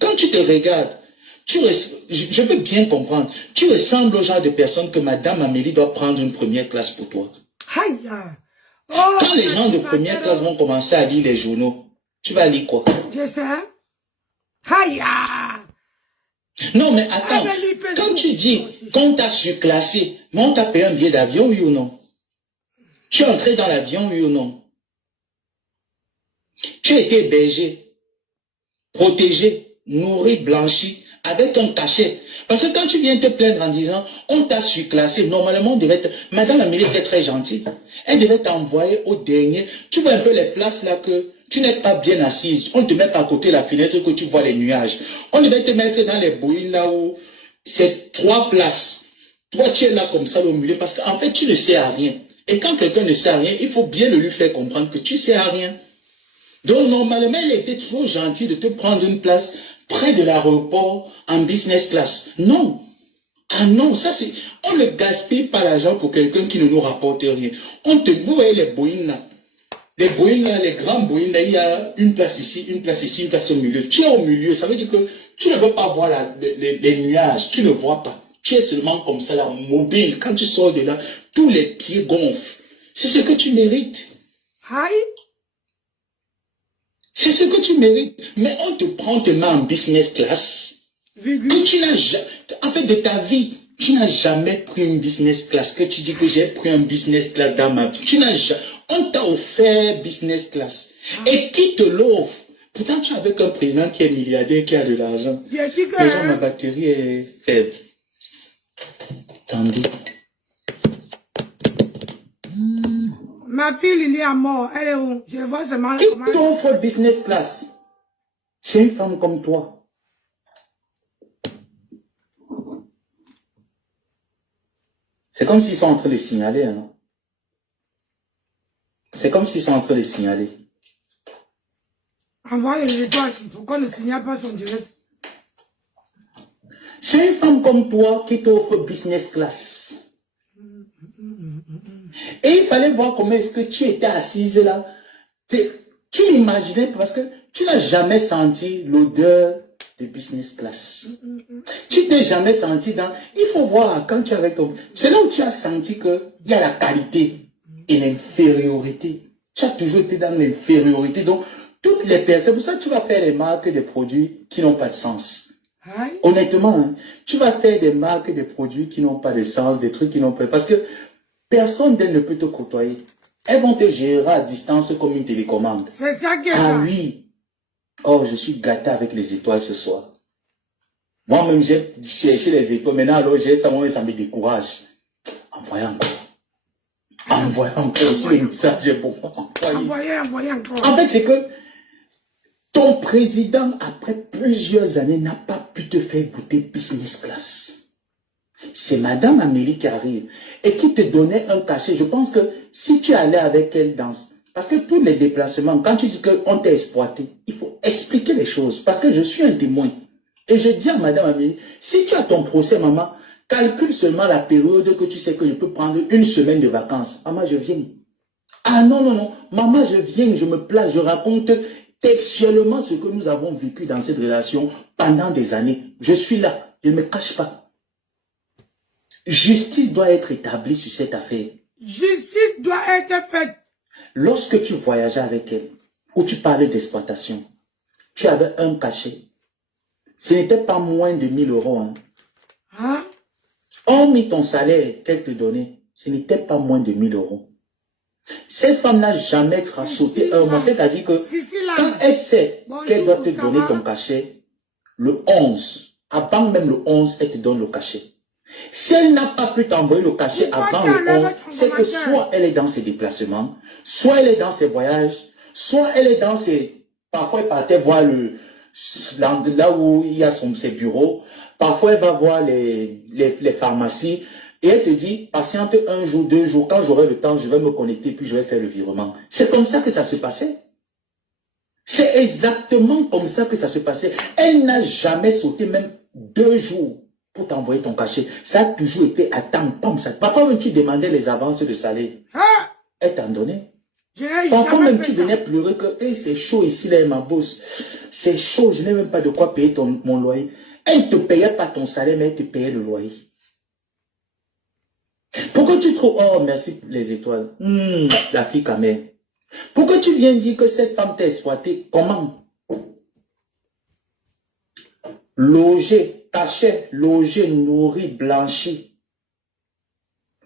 Quand tu te regardes, je peux bien comprendre, tu ressembles au genre de personne que Madame Amélie doit prendre une première classe pour toi. Aïe! Oh, quand les gens de première classe vont commencer à lire les journaux, tu vas lire quoi? Je sais. Aïe! Non, mais attends, quand tu dis qu'on t'a surclassé, mais on t'a payé un billet d'avion, oui ou non? Tu es entré dans l'avion, oui ou non? Tu as été hébergé, protégé, nourri, blanchi, avec un cachet. Parce que quand tu viens te plaindre en disant, on t'a surclassé, normalement, on devait Madame Amélie était très gentille. Elle devait t'envoyer au dernier. Tu vois un peu les places là que tu n'es pas bien assise. On ne te met pas à côté de la fenêtre que tu vois les nuages. On devait te mettre dans les bouilles là où c'est 3 places. Toi, tu es là comme ça au milieu parce qu'en fait, tu ne sais à rien. Et quand quelqu'un ne sait à rien, il faut bien le lui faire comprendre que tu sais à rien. Donc, normalement, il était trop gentil de te prendre une place près de l'aéroport en business class. Non. Ah non, ça c'est... On ne gaspille pas l'argent pour quelqu'un qui ne nous rapporte rien. Vous voyez les Boeing là. Les Boeing là, les grands Boeing là, il y a une place ici, une place ici, une place au milieu. Tu es au milieu, ça veut dire que tu ne veux pas voir les nuages, tu ne vois pas. Tu es seulement comme ça là, mobile. Quand tu sors de là, tous les pieds gonflent. C'est ce que tu mérites. Aïe. C'est ce que tu mérites. Mais on te prend tes mains en business class. Que tu n'as jamais, en fait, de ta vie, tu n'as jamais pris une business class. Que tu dis que j'ai pris un business class dans ma vie. Tu n'as jamais, on t'a offert business class. Et qui te l'offre? Pourtant, tu es avec un président qui est milliardaire, qui a de l'argent. Déjà, ma batterie est faible. Attendez. Ma fille, il est à mort. Elle est où? Je vois seulement. Qui t'offre business class? C'est une femme comme toi. C'est comme s'ils sont en train de signaler, hein. C'est comme s'ils sont en train de signaler. Envoie les étoiles. Pourquoi ne signale pas son direct? C'est une femme comme toi qui t'offre business class. Et il fallait voir comment est-ce que tu étais assise là. Tu l'imaginais parce que tu n'as jamais senti l'odeur de business class. Tu t'es jamais senti dans... Il faut voir quand tu es avec ton... C'est là où tu as senti qu'il y a la qualité et l'infériorité. Tu as toujours été dans l'infériorité. Donc, toutes les personnes... C'est pour ça que tu vas faire les marques des produits qui n'ont pas de sens. Honnêtement, hein, tu vas faire des marques des produits qui n'ont pas de sens, des trucs qui n'ont pas... Parce que personne d'elles ne peut te côtoyer. Elles vont te gérer à distance comme une télécommande. C'est ça qui est Ah ça. oui. Oh, je suis gâté avec les étoiles ce soir. Moi-même, j'ai cherché les étoiles. Maintenant, alors, j'ai ça, moi, ça me décourage. Envoyez encore. Envoyez encore aussi le message est bon. Envoyez encore. En fait, c'est que ton président, après plusieurs années, n'a pas pu te faire goûter business class. C'est Madame Amélie qui arrive et qui te donnait un cachet. Je pense que si tu allais avec elle dans... Parce que tous les déplacements, quand tu dis qu'on t'a exploité, il faut expliquer les choses. Parce que je suis un témoin. Et je dis à Madame Amélie, si tu as ton procès, maman, calcule seulement la période que tu sais que je peux prendre une semaine de vacances. Maman, je viens. Ah non, non, non. Maman, je viens, je me place, je raconte textuellement ce que nous avons vécu dans cette relation pendant des années. Je suis là, je ne me cache pas. Justice doit être établie sur cette affaire. Justice doit être faite. Lorsque tu voyageais avec elle, ou tu parlais d'exploitation, tu avais un cachet. Ce n'était pas moins de 1000 euros. Hein. Hein? Hormis ton salaire qu'elle te donnait, ce n'était pas moins de 1000 euros. Cette femme n'a jamais sauté un mois. C'est-à-dire que quand elle sait qu'elle doit te donner ton cachet, le 11, avant même le 11, elle te donne le cachet. Si elle n'a pas pu t'envoyer le cachet avant le 11, c'est que soit elle est dans ses déplacements, soit elle est dans ses voyages, soit elle est dans ses... Parfois, elle partait voir là où il y a ses bureaux. Parfois, elle va voir les pharmacies. Et elle te dit, patiente un jour, 2 jours, quand j'aurai le temps, je vais me connecter, puis je vais faire le virement. C'est comme ça que ça se passait. C'est exactement comme ça que ça se passait. Elle n'a jamais sauté même 2 jours pour t'envoyer ton cachet. Ça a toujours été à temps, comme ça. Parfois même tu demandais les avances de salaire. Ah! Elle t'en donnait. Parfois même tu venais pleurer que hey, c'est chaud ici, là, ma bosse. C'est chaud, je n'ai même pas de quoi payer mon loyer. Elle ne te payait pas ton salaire, mais elle te payait le loyer. Pourquoi tu trouves, oh merci les étoiles, la fille Kamel. Pourquoi tu viens dire que cette femme t'a exploité? Comment? Loger, cachet, loger, nourri, blanchi.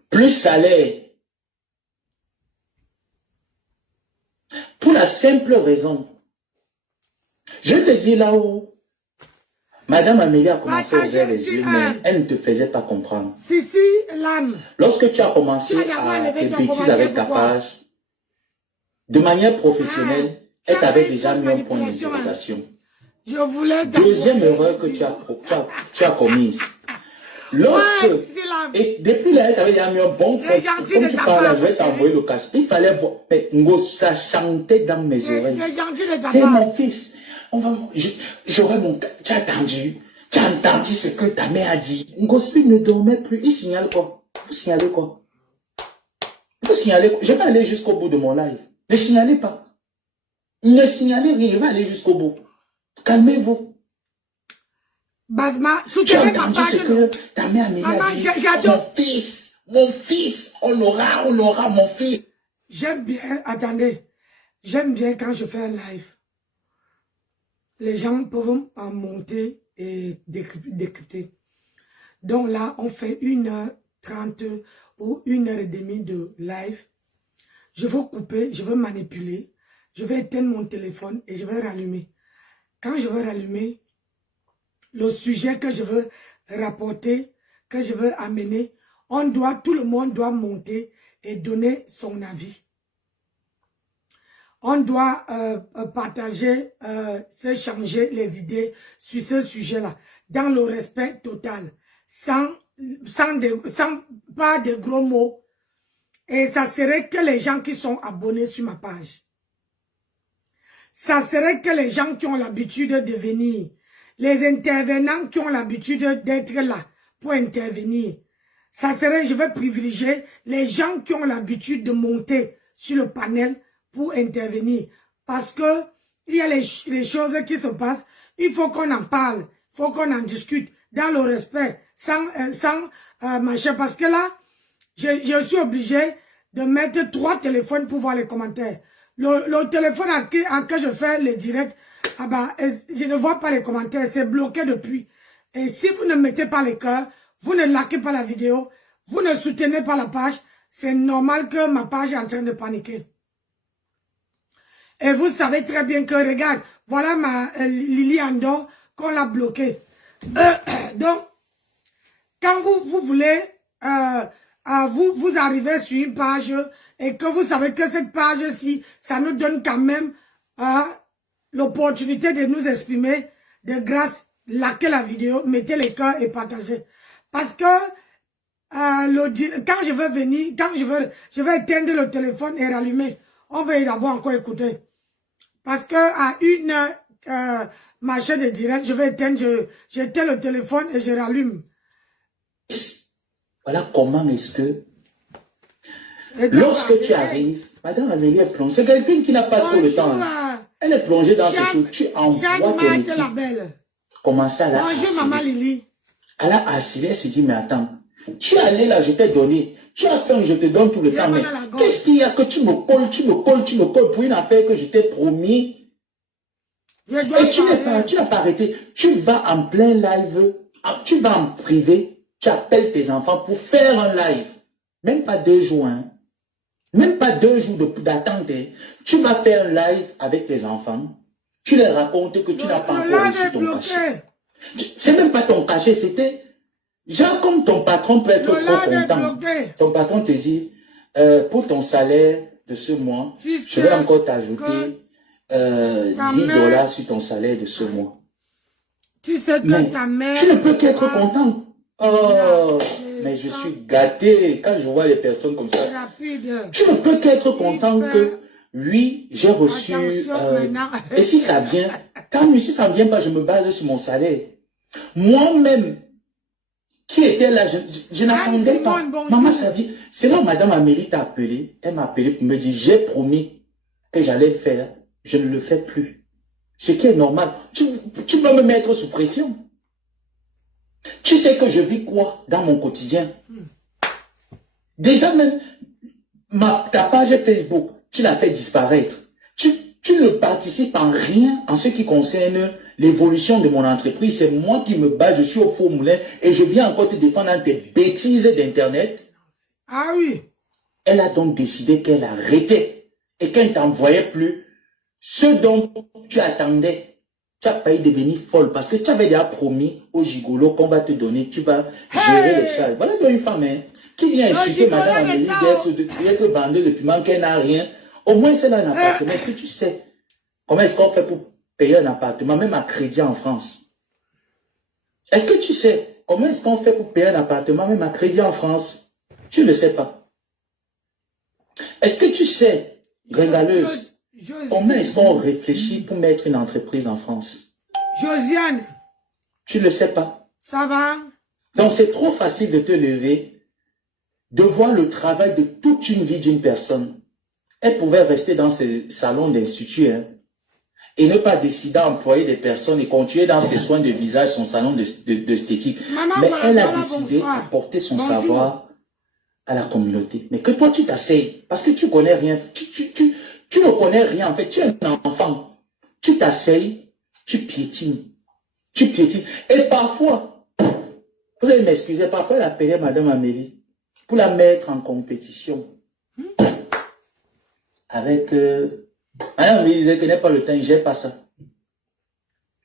Plus salaire. Pour la simple raison. Je te dis là où Madame Amélie a commencé à ouvrir les yeux, mais elle ne te faisait pas comprendre. Si, l'âme. Lorsque tu as commencé à te bêtiser avec ta page, de manière professionnelle, elle t'avait déjà mis un point d'interrogation. Je voulais... Deuxième erreur que tu as commise. Lorsque, Ouais, c'est là. et depuis là, tu avais mis un bon C'est force. gentil Comme de tu ta parles, part, je vais mon t'envoyer chéri. le cash. Il fallait voir, mais Ngo, ça chantait dans mes oreilles. C'est gentil de ta Hé, part. mon fils, j'aurais mon, tu as entendu ce que ta mère a dit. Ngospi ne dormait plus. Il signale quoi? Vous signalez quoi? Vous signalez quoi? Je vais aller jusqu'au bout de mon live. Ne signalez pas. Ne signalez rien. Je vais aller jusqu'au bout. Calmez-vous. Basma, Tu as soutenez ma entendu page. ce que ta mère Amélie Maman, a dit? j'adore. Mon fils, on aura mon fils. J'aime bien, attendez, j'aime bien quand je fais un live. Les gens peuvent en monter et décrypter. Donc là, on fait 1h30 ou 1h30 de live. Je veux couper, je veux manipuler. Je vais éteindre mon téléphone et je vais rallumer. Quand je vais rallumer, le sujet que je veux rapporter, que je veux amener, tout le monde doit monter et donner son avis. On doit partager, s'échanger les idées sur ce sujet-là, dans le respect total, sans pas de gros mots. Et ça serait que les gens qui sont abonnés sur ma page. Ça serait que les gens qui ont l'habitude de venir, les intervenants qui ont l'habitude d'être là pour intervenir. Ça serait, je vais privilégier les gens qui ont l'habitude de monter sur le panel pour intervenir. Parce que il y a les choses qui se passent, il faut qu'on en parle, il faut qu'on en discute dans le respect, sans machin. Parce que là, je suis obligé de mettre 3 téléphones pour voir les commentaires. Le téléphone à que je fais le direct, ah bah, je ne vois pas les commentaires, c'est bloqué depuis. Et si vous ne mettez pas les cœurs, vous ne likez pas la vidéo, vous ne soutenez pas la page, c'est normal que ma page est en train de paniquer. Et vous savez très bien que, regarde, voilà ma Lily Ando qu'on l'a bloquée. Donc, quand vous voulez, vous arrivez sur une page et que vous savez que cette page-ci, ça nous donne quand même l'opportunité de nous exprimer, de grâce, likez la vidéo, mettez les cœurs et partagez. Parce que quand je vais venir, je vais éteindre le téléphone et rallumer. On va d'abord encore écouter. Parce que à une machin de direct, je vais éteindre, j'éteins le téléphone et je rallume. Voilà comment est-ce que, lorsque tu arrives, Madame Amélie est plongée, c'est quelqu'un qui n'a pas trop le temps. Elle est plongée dans ce truc, tu envoies ton équipe. Commencer à la bonjour Maman Lily. Elle a assuré, elle se dit, mais attends, tu es allé là, je t'ai donné. Tu as fait, je te donne tout le temps. Mais qu'est-ce qu'il y a que tu me colles pour une affaire que je t'ai promis? Et tu n'as pas arrêté. Tu vas en plein live, tu vas en privé, tu appelles tes enfants pour faire un live. Même pas 2 jours, hein. Même pas 2 jours d'attente. Hein. Tu vas faire un live avec tes enfants. Tu leur racontes que tu n'as pas encore reçu ton cachet. C'est même pas ton cachet, c'était... Genre comme ton patron peut être trop content. Ton patron te dit, pour ton salaire de ce mois, je vais encore t'ajouter 10 $ sur ton salaire de ce mois. Tu sais que ta mère... Tu ne peux qu'être content. Oh, mais je suis gâté quand je vois les personnes comme ça. Tu ne peux qu'être content que, oui, j'ai reçu... et si ça vient, si ça ne vient pas, je me base sur mon salaire. Moi-même, qui était là, je n'attendais pas. Maman Savi, c'est là où Madame Amélie t'a appelé. Elle m'a appelé pour me dire, j'ai promis que j'allais le faire. Je ne le fais plus. Ce qui est normal. Tu peux me mettre sous pression. Tu sais que je vis quoi dans mon quotidien? Déjà même, ta page Facebook, tu l'as fait disparaître. Tu ne participes en rien en ce qui concerne l'évolution de mon entreprise. C'est moi qui me bats, je suis au four moulin et je viens encore te défendre dans tes bêtises d'Internet. Ah oui. Elle a donc décidé qu'elle arrêtait et qu'elle ne t'envoyait plus ce dont tu attendais. Tu as failli devenir folle parce que tu avais déjà promis au gigolo qu'on va te donner, tu vas gérer les charges. Voilà une femme qui vient insulter Madame Amélie d'être vendue de piment, qu'elle n'a rien. Au moins, c'est là un appartement. Est-ce que tu sais comment est-ce qu'on fait pour payer un appartement, même à crédit en France? Est-ce que tu sais comment est-ce qu'on fait pour payer un appartement, même à crédit en France? Tu ne le sais pas. Est-ce que tu sais, Gringaleuse, comment est-ce qu'on réfléchit pour mettre une entreprise en France? Josiane. Tu ne le sais pas. Ça va? Donc c'est trop facile de te lever, de voir le travail de toute une vie d'une personne. Elle pouvait rester dans ses salons d'institut, hein, et ne pas décider d'employer des personnes et continuer dans ses soins de visage, son salon d'esthétique. Mais elle a décidé d'apporter son savoir à la communauté. Mais que toi, tu t'asseyes, parce que tu connais rien. Tu ne connais rien, en fait. Tu es un enfant. Tu t'asseyes, tu piétines. Tu piétines. Et parfois, vous allez m'excuser, parfois elle appelait Madame Amélie pour la mettre en compétition. Avec... Madame Amélie disait qu'elle n'a pas le temps, il ne gère pas ça.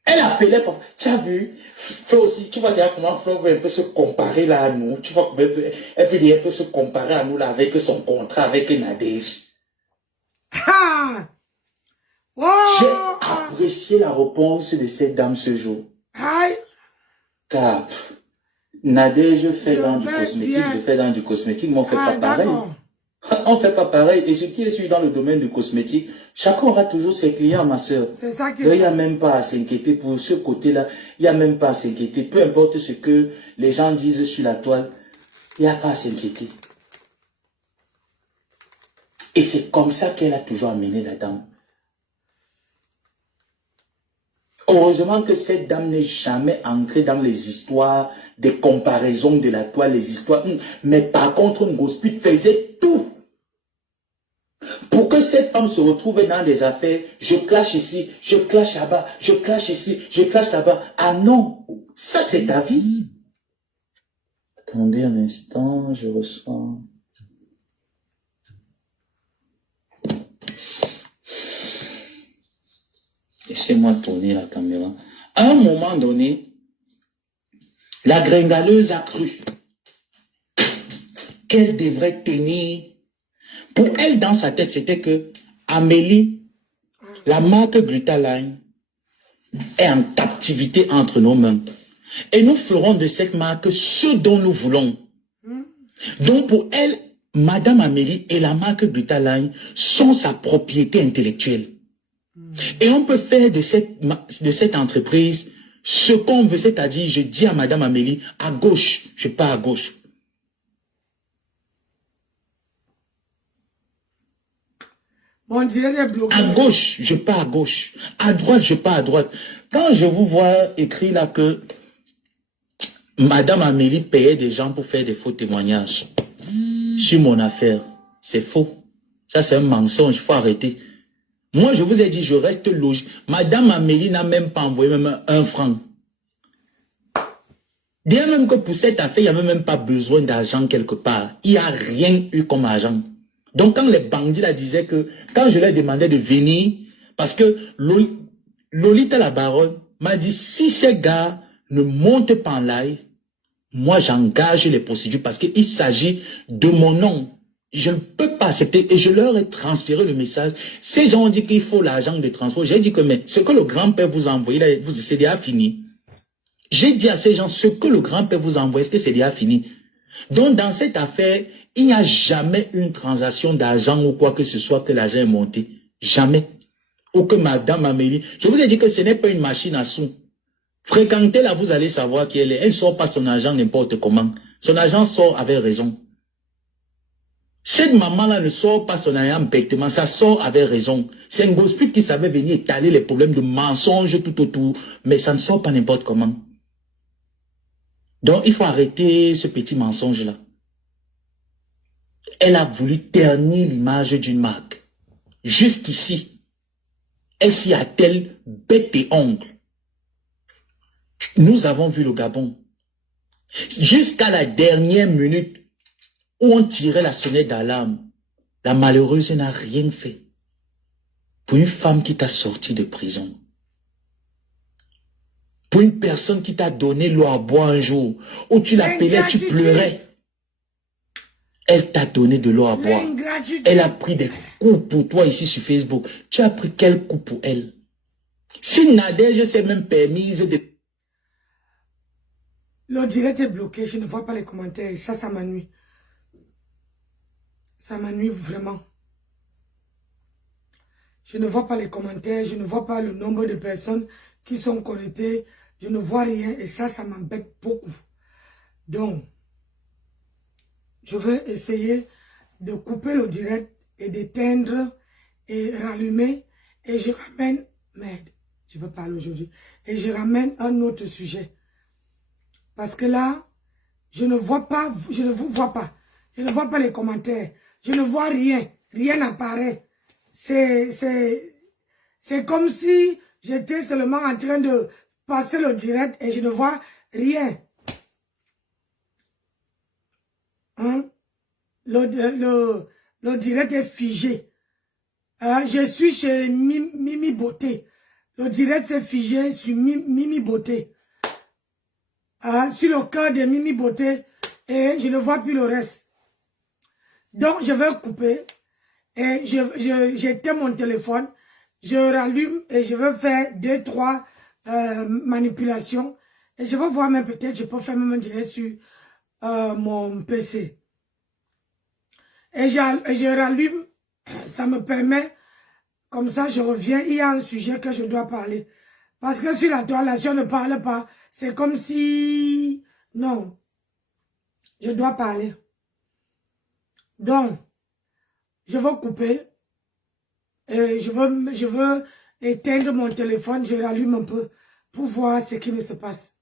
Elle appelait pour... Tu as vu, Flo aussi, tu vois déjà comment Flo veut un peu se comparer là à nous. Tu vois comment elle veut dire un peu se comparer à nous là avec son contrat avec Nadège. Ah! Oh! J'ai apprécié la réponse de cette dame ce jour. Aïe! Car Nadège fait dans du cosmétique, je fais dans du cosmétique, mais on ne fait pas pareil. On ne fait pas pareil. Et ce qui est sûr dans le domaine du cosmétique, chacun aura toujours ses clients, ma soeur. C'est ça que... Il n'y a même pas à s'inquiéter pour ce côté-là. Il n'y a même pas à s'inquiéter. Peu importe ce que les gens disent sur la toile, il n'y a pas à s'inquiéter. Et c'est comme ça qu'elle a toujours amené la dame. Heureusement que cette dame n'est jamais entrée dans les histoires, des comparaisons de la toile, les histoires. Mais par contre, Ngosput faisait tout pour que cette femme se retrouve dans des affaires. Je clash ici, je clash là-bas, je clash ici, je clash là-bas. Ah non, ça c'est ta vie. Attendez un instant, je ressens... Laissez-moi tourner la caméra. À un moment donné, la Gringaleuse a cru qu'elle devrait tenir. Pour elle, dans sa tête, c'était que Amélie, la marque Glutaline, est en captivité entre nos mains. Et nous ferons de cette marque ce dont nous voulons. Donc pour elle, Madame Amélie et la marque Glutaline sont sa propriété intellectuelle. Et on peut faire de cette entreprise ce qu'on veut, c'est-à-dire, je dis à Madame Amélie, à gauche, je pars à gauche. On dirait des blocs. À gauche, je pars à gauche. À droite, je pars à droite. Quand je vous vois écrit là que Madame Amélie payait des gens pour faire des faux témoignages sur mon affaire, c'est faux. Ça, c'est un mensonge, il faut arrêter. Moi, je vous ai dit, je reste logique. Madame Amélie n'a même pas envoyé même 1 franc. Dire même que pour cette affaire, il n'y avait même pas besoin d'argent quelque part. Il n'y a rien eu comme argent. Donc, quand les bandits la disaient que, quand je leur demandais de venir, parce que Lolita la baronne m'a dit, si ces gars ne montent pas en live, moi, j'engage les procédures parce qu'il s'agit de mon nom. Je ne peux pas accepter et je leur ai transféré le message. Ces gens ont dit qu'il faut l'argent de transport. J'ai dit que mais ce que le grand-père vous a envoyé, là, c'est déjà fini. J'ai dit à ces gens, ce que le grand-père vous a envoyé, est-ce que c'est déjà fini? Donc dans cette affaire, il n'y a jamais une transaction d'argent ou quoi que ce soit que l'argent est monté. Jamais. Ou que Madame Amélie. Je vous ai dit que ce n'est pas une machine à sous. Fréquentez-la, vous allez savoir qui elle est. Elle ne sort pas son argent n'importe comment. Son argent sort avec raison. Cette maman-là ne sort pas son argent bêtement, ça sort avec raison. C'est un Ngosput qui savait venir étaler les problèmes de mensonges tout autour, mais ça ne sort pas n'importe comment. Donc il faut arrêter ce petit mensonge-là. Elle a voulu ternir l'image d'une marque. Jusqu'ici, elle s'y attelle bête et ongle. Nous avons vu le Gabon. Jusqu'à la dernière minute, où on tirait la sonnette d'alarme, la malheureuse n'a rien fait pour une femme qui t'a sorti de prison. Pour une personne qui t'a donné l'eau à boire un jour, où tu l'appelais, tu pleurais. Elle t'a donné de l'eau à boire. Elle a pris des coups pour toi ici sur Facebook. Tu as pris quel coup pour elle? Si Nadège s'est même permise de... Le direct est bloqué, je ne vois pas les commentaires. Et ça m'ennuie. Ça m'ennuie vraiment. Je ne vois pas les commentaires, je ne vois pas le nombre de personnes qui sont connectées. Je ne vois rien et ça m'embête beaucoup. Donc, je vais essayer de couper le direct et d'éteindre et rallumer. Et je ramène... Merde, je vais parler aujourd'hui. Et je ramène un autre sujet. Parce que là, je ne vois pas, je ne vous vois pas. Je ne vois pas les commentaires. Je ne vois rien. Rien n'apparaît. C'est comme si j'étais seulement en train de passer le direct et je ne vois rien. Hein? Le direct est figé. Je suis chez Mimi Beauté. Le direct s'est figé sur Mimi Beauté. Sur le cœur de Mimi Beauté. Et je ne vois plus le reste. Donc, je vais couper. Et j'éteins mon téléphone. Je rallume et je vais faire 2-3 manipulations. Et je vais voir même peut-être, je peux faire même un direct sur mon PC. Et je rallume. Ça me permet, comme ça je reviens, il y a un sujet que je dois parler. Parce que sur la toile, si on ne parle pas, c'est comme si... Non, je dois parler. Donc, je vais couper. Et je veux éteindre mon téléphone, je rallume un peu pour voir ce qui se passe.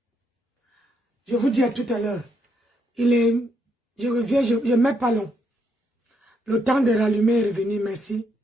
Je vous dis à tout à l'heure. Je reviens, je ne mets pas long. Le temps de rallumer est revenu, merci.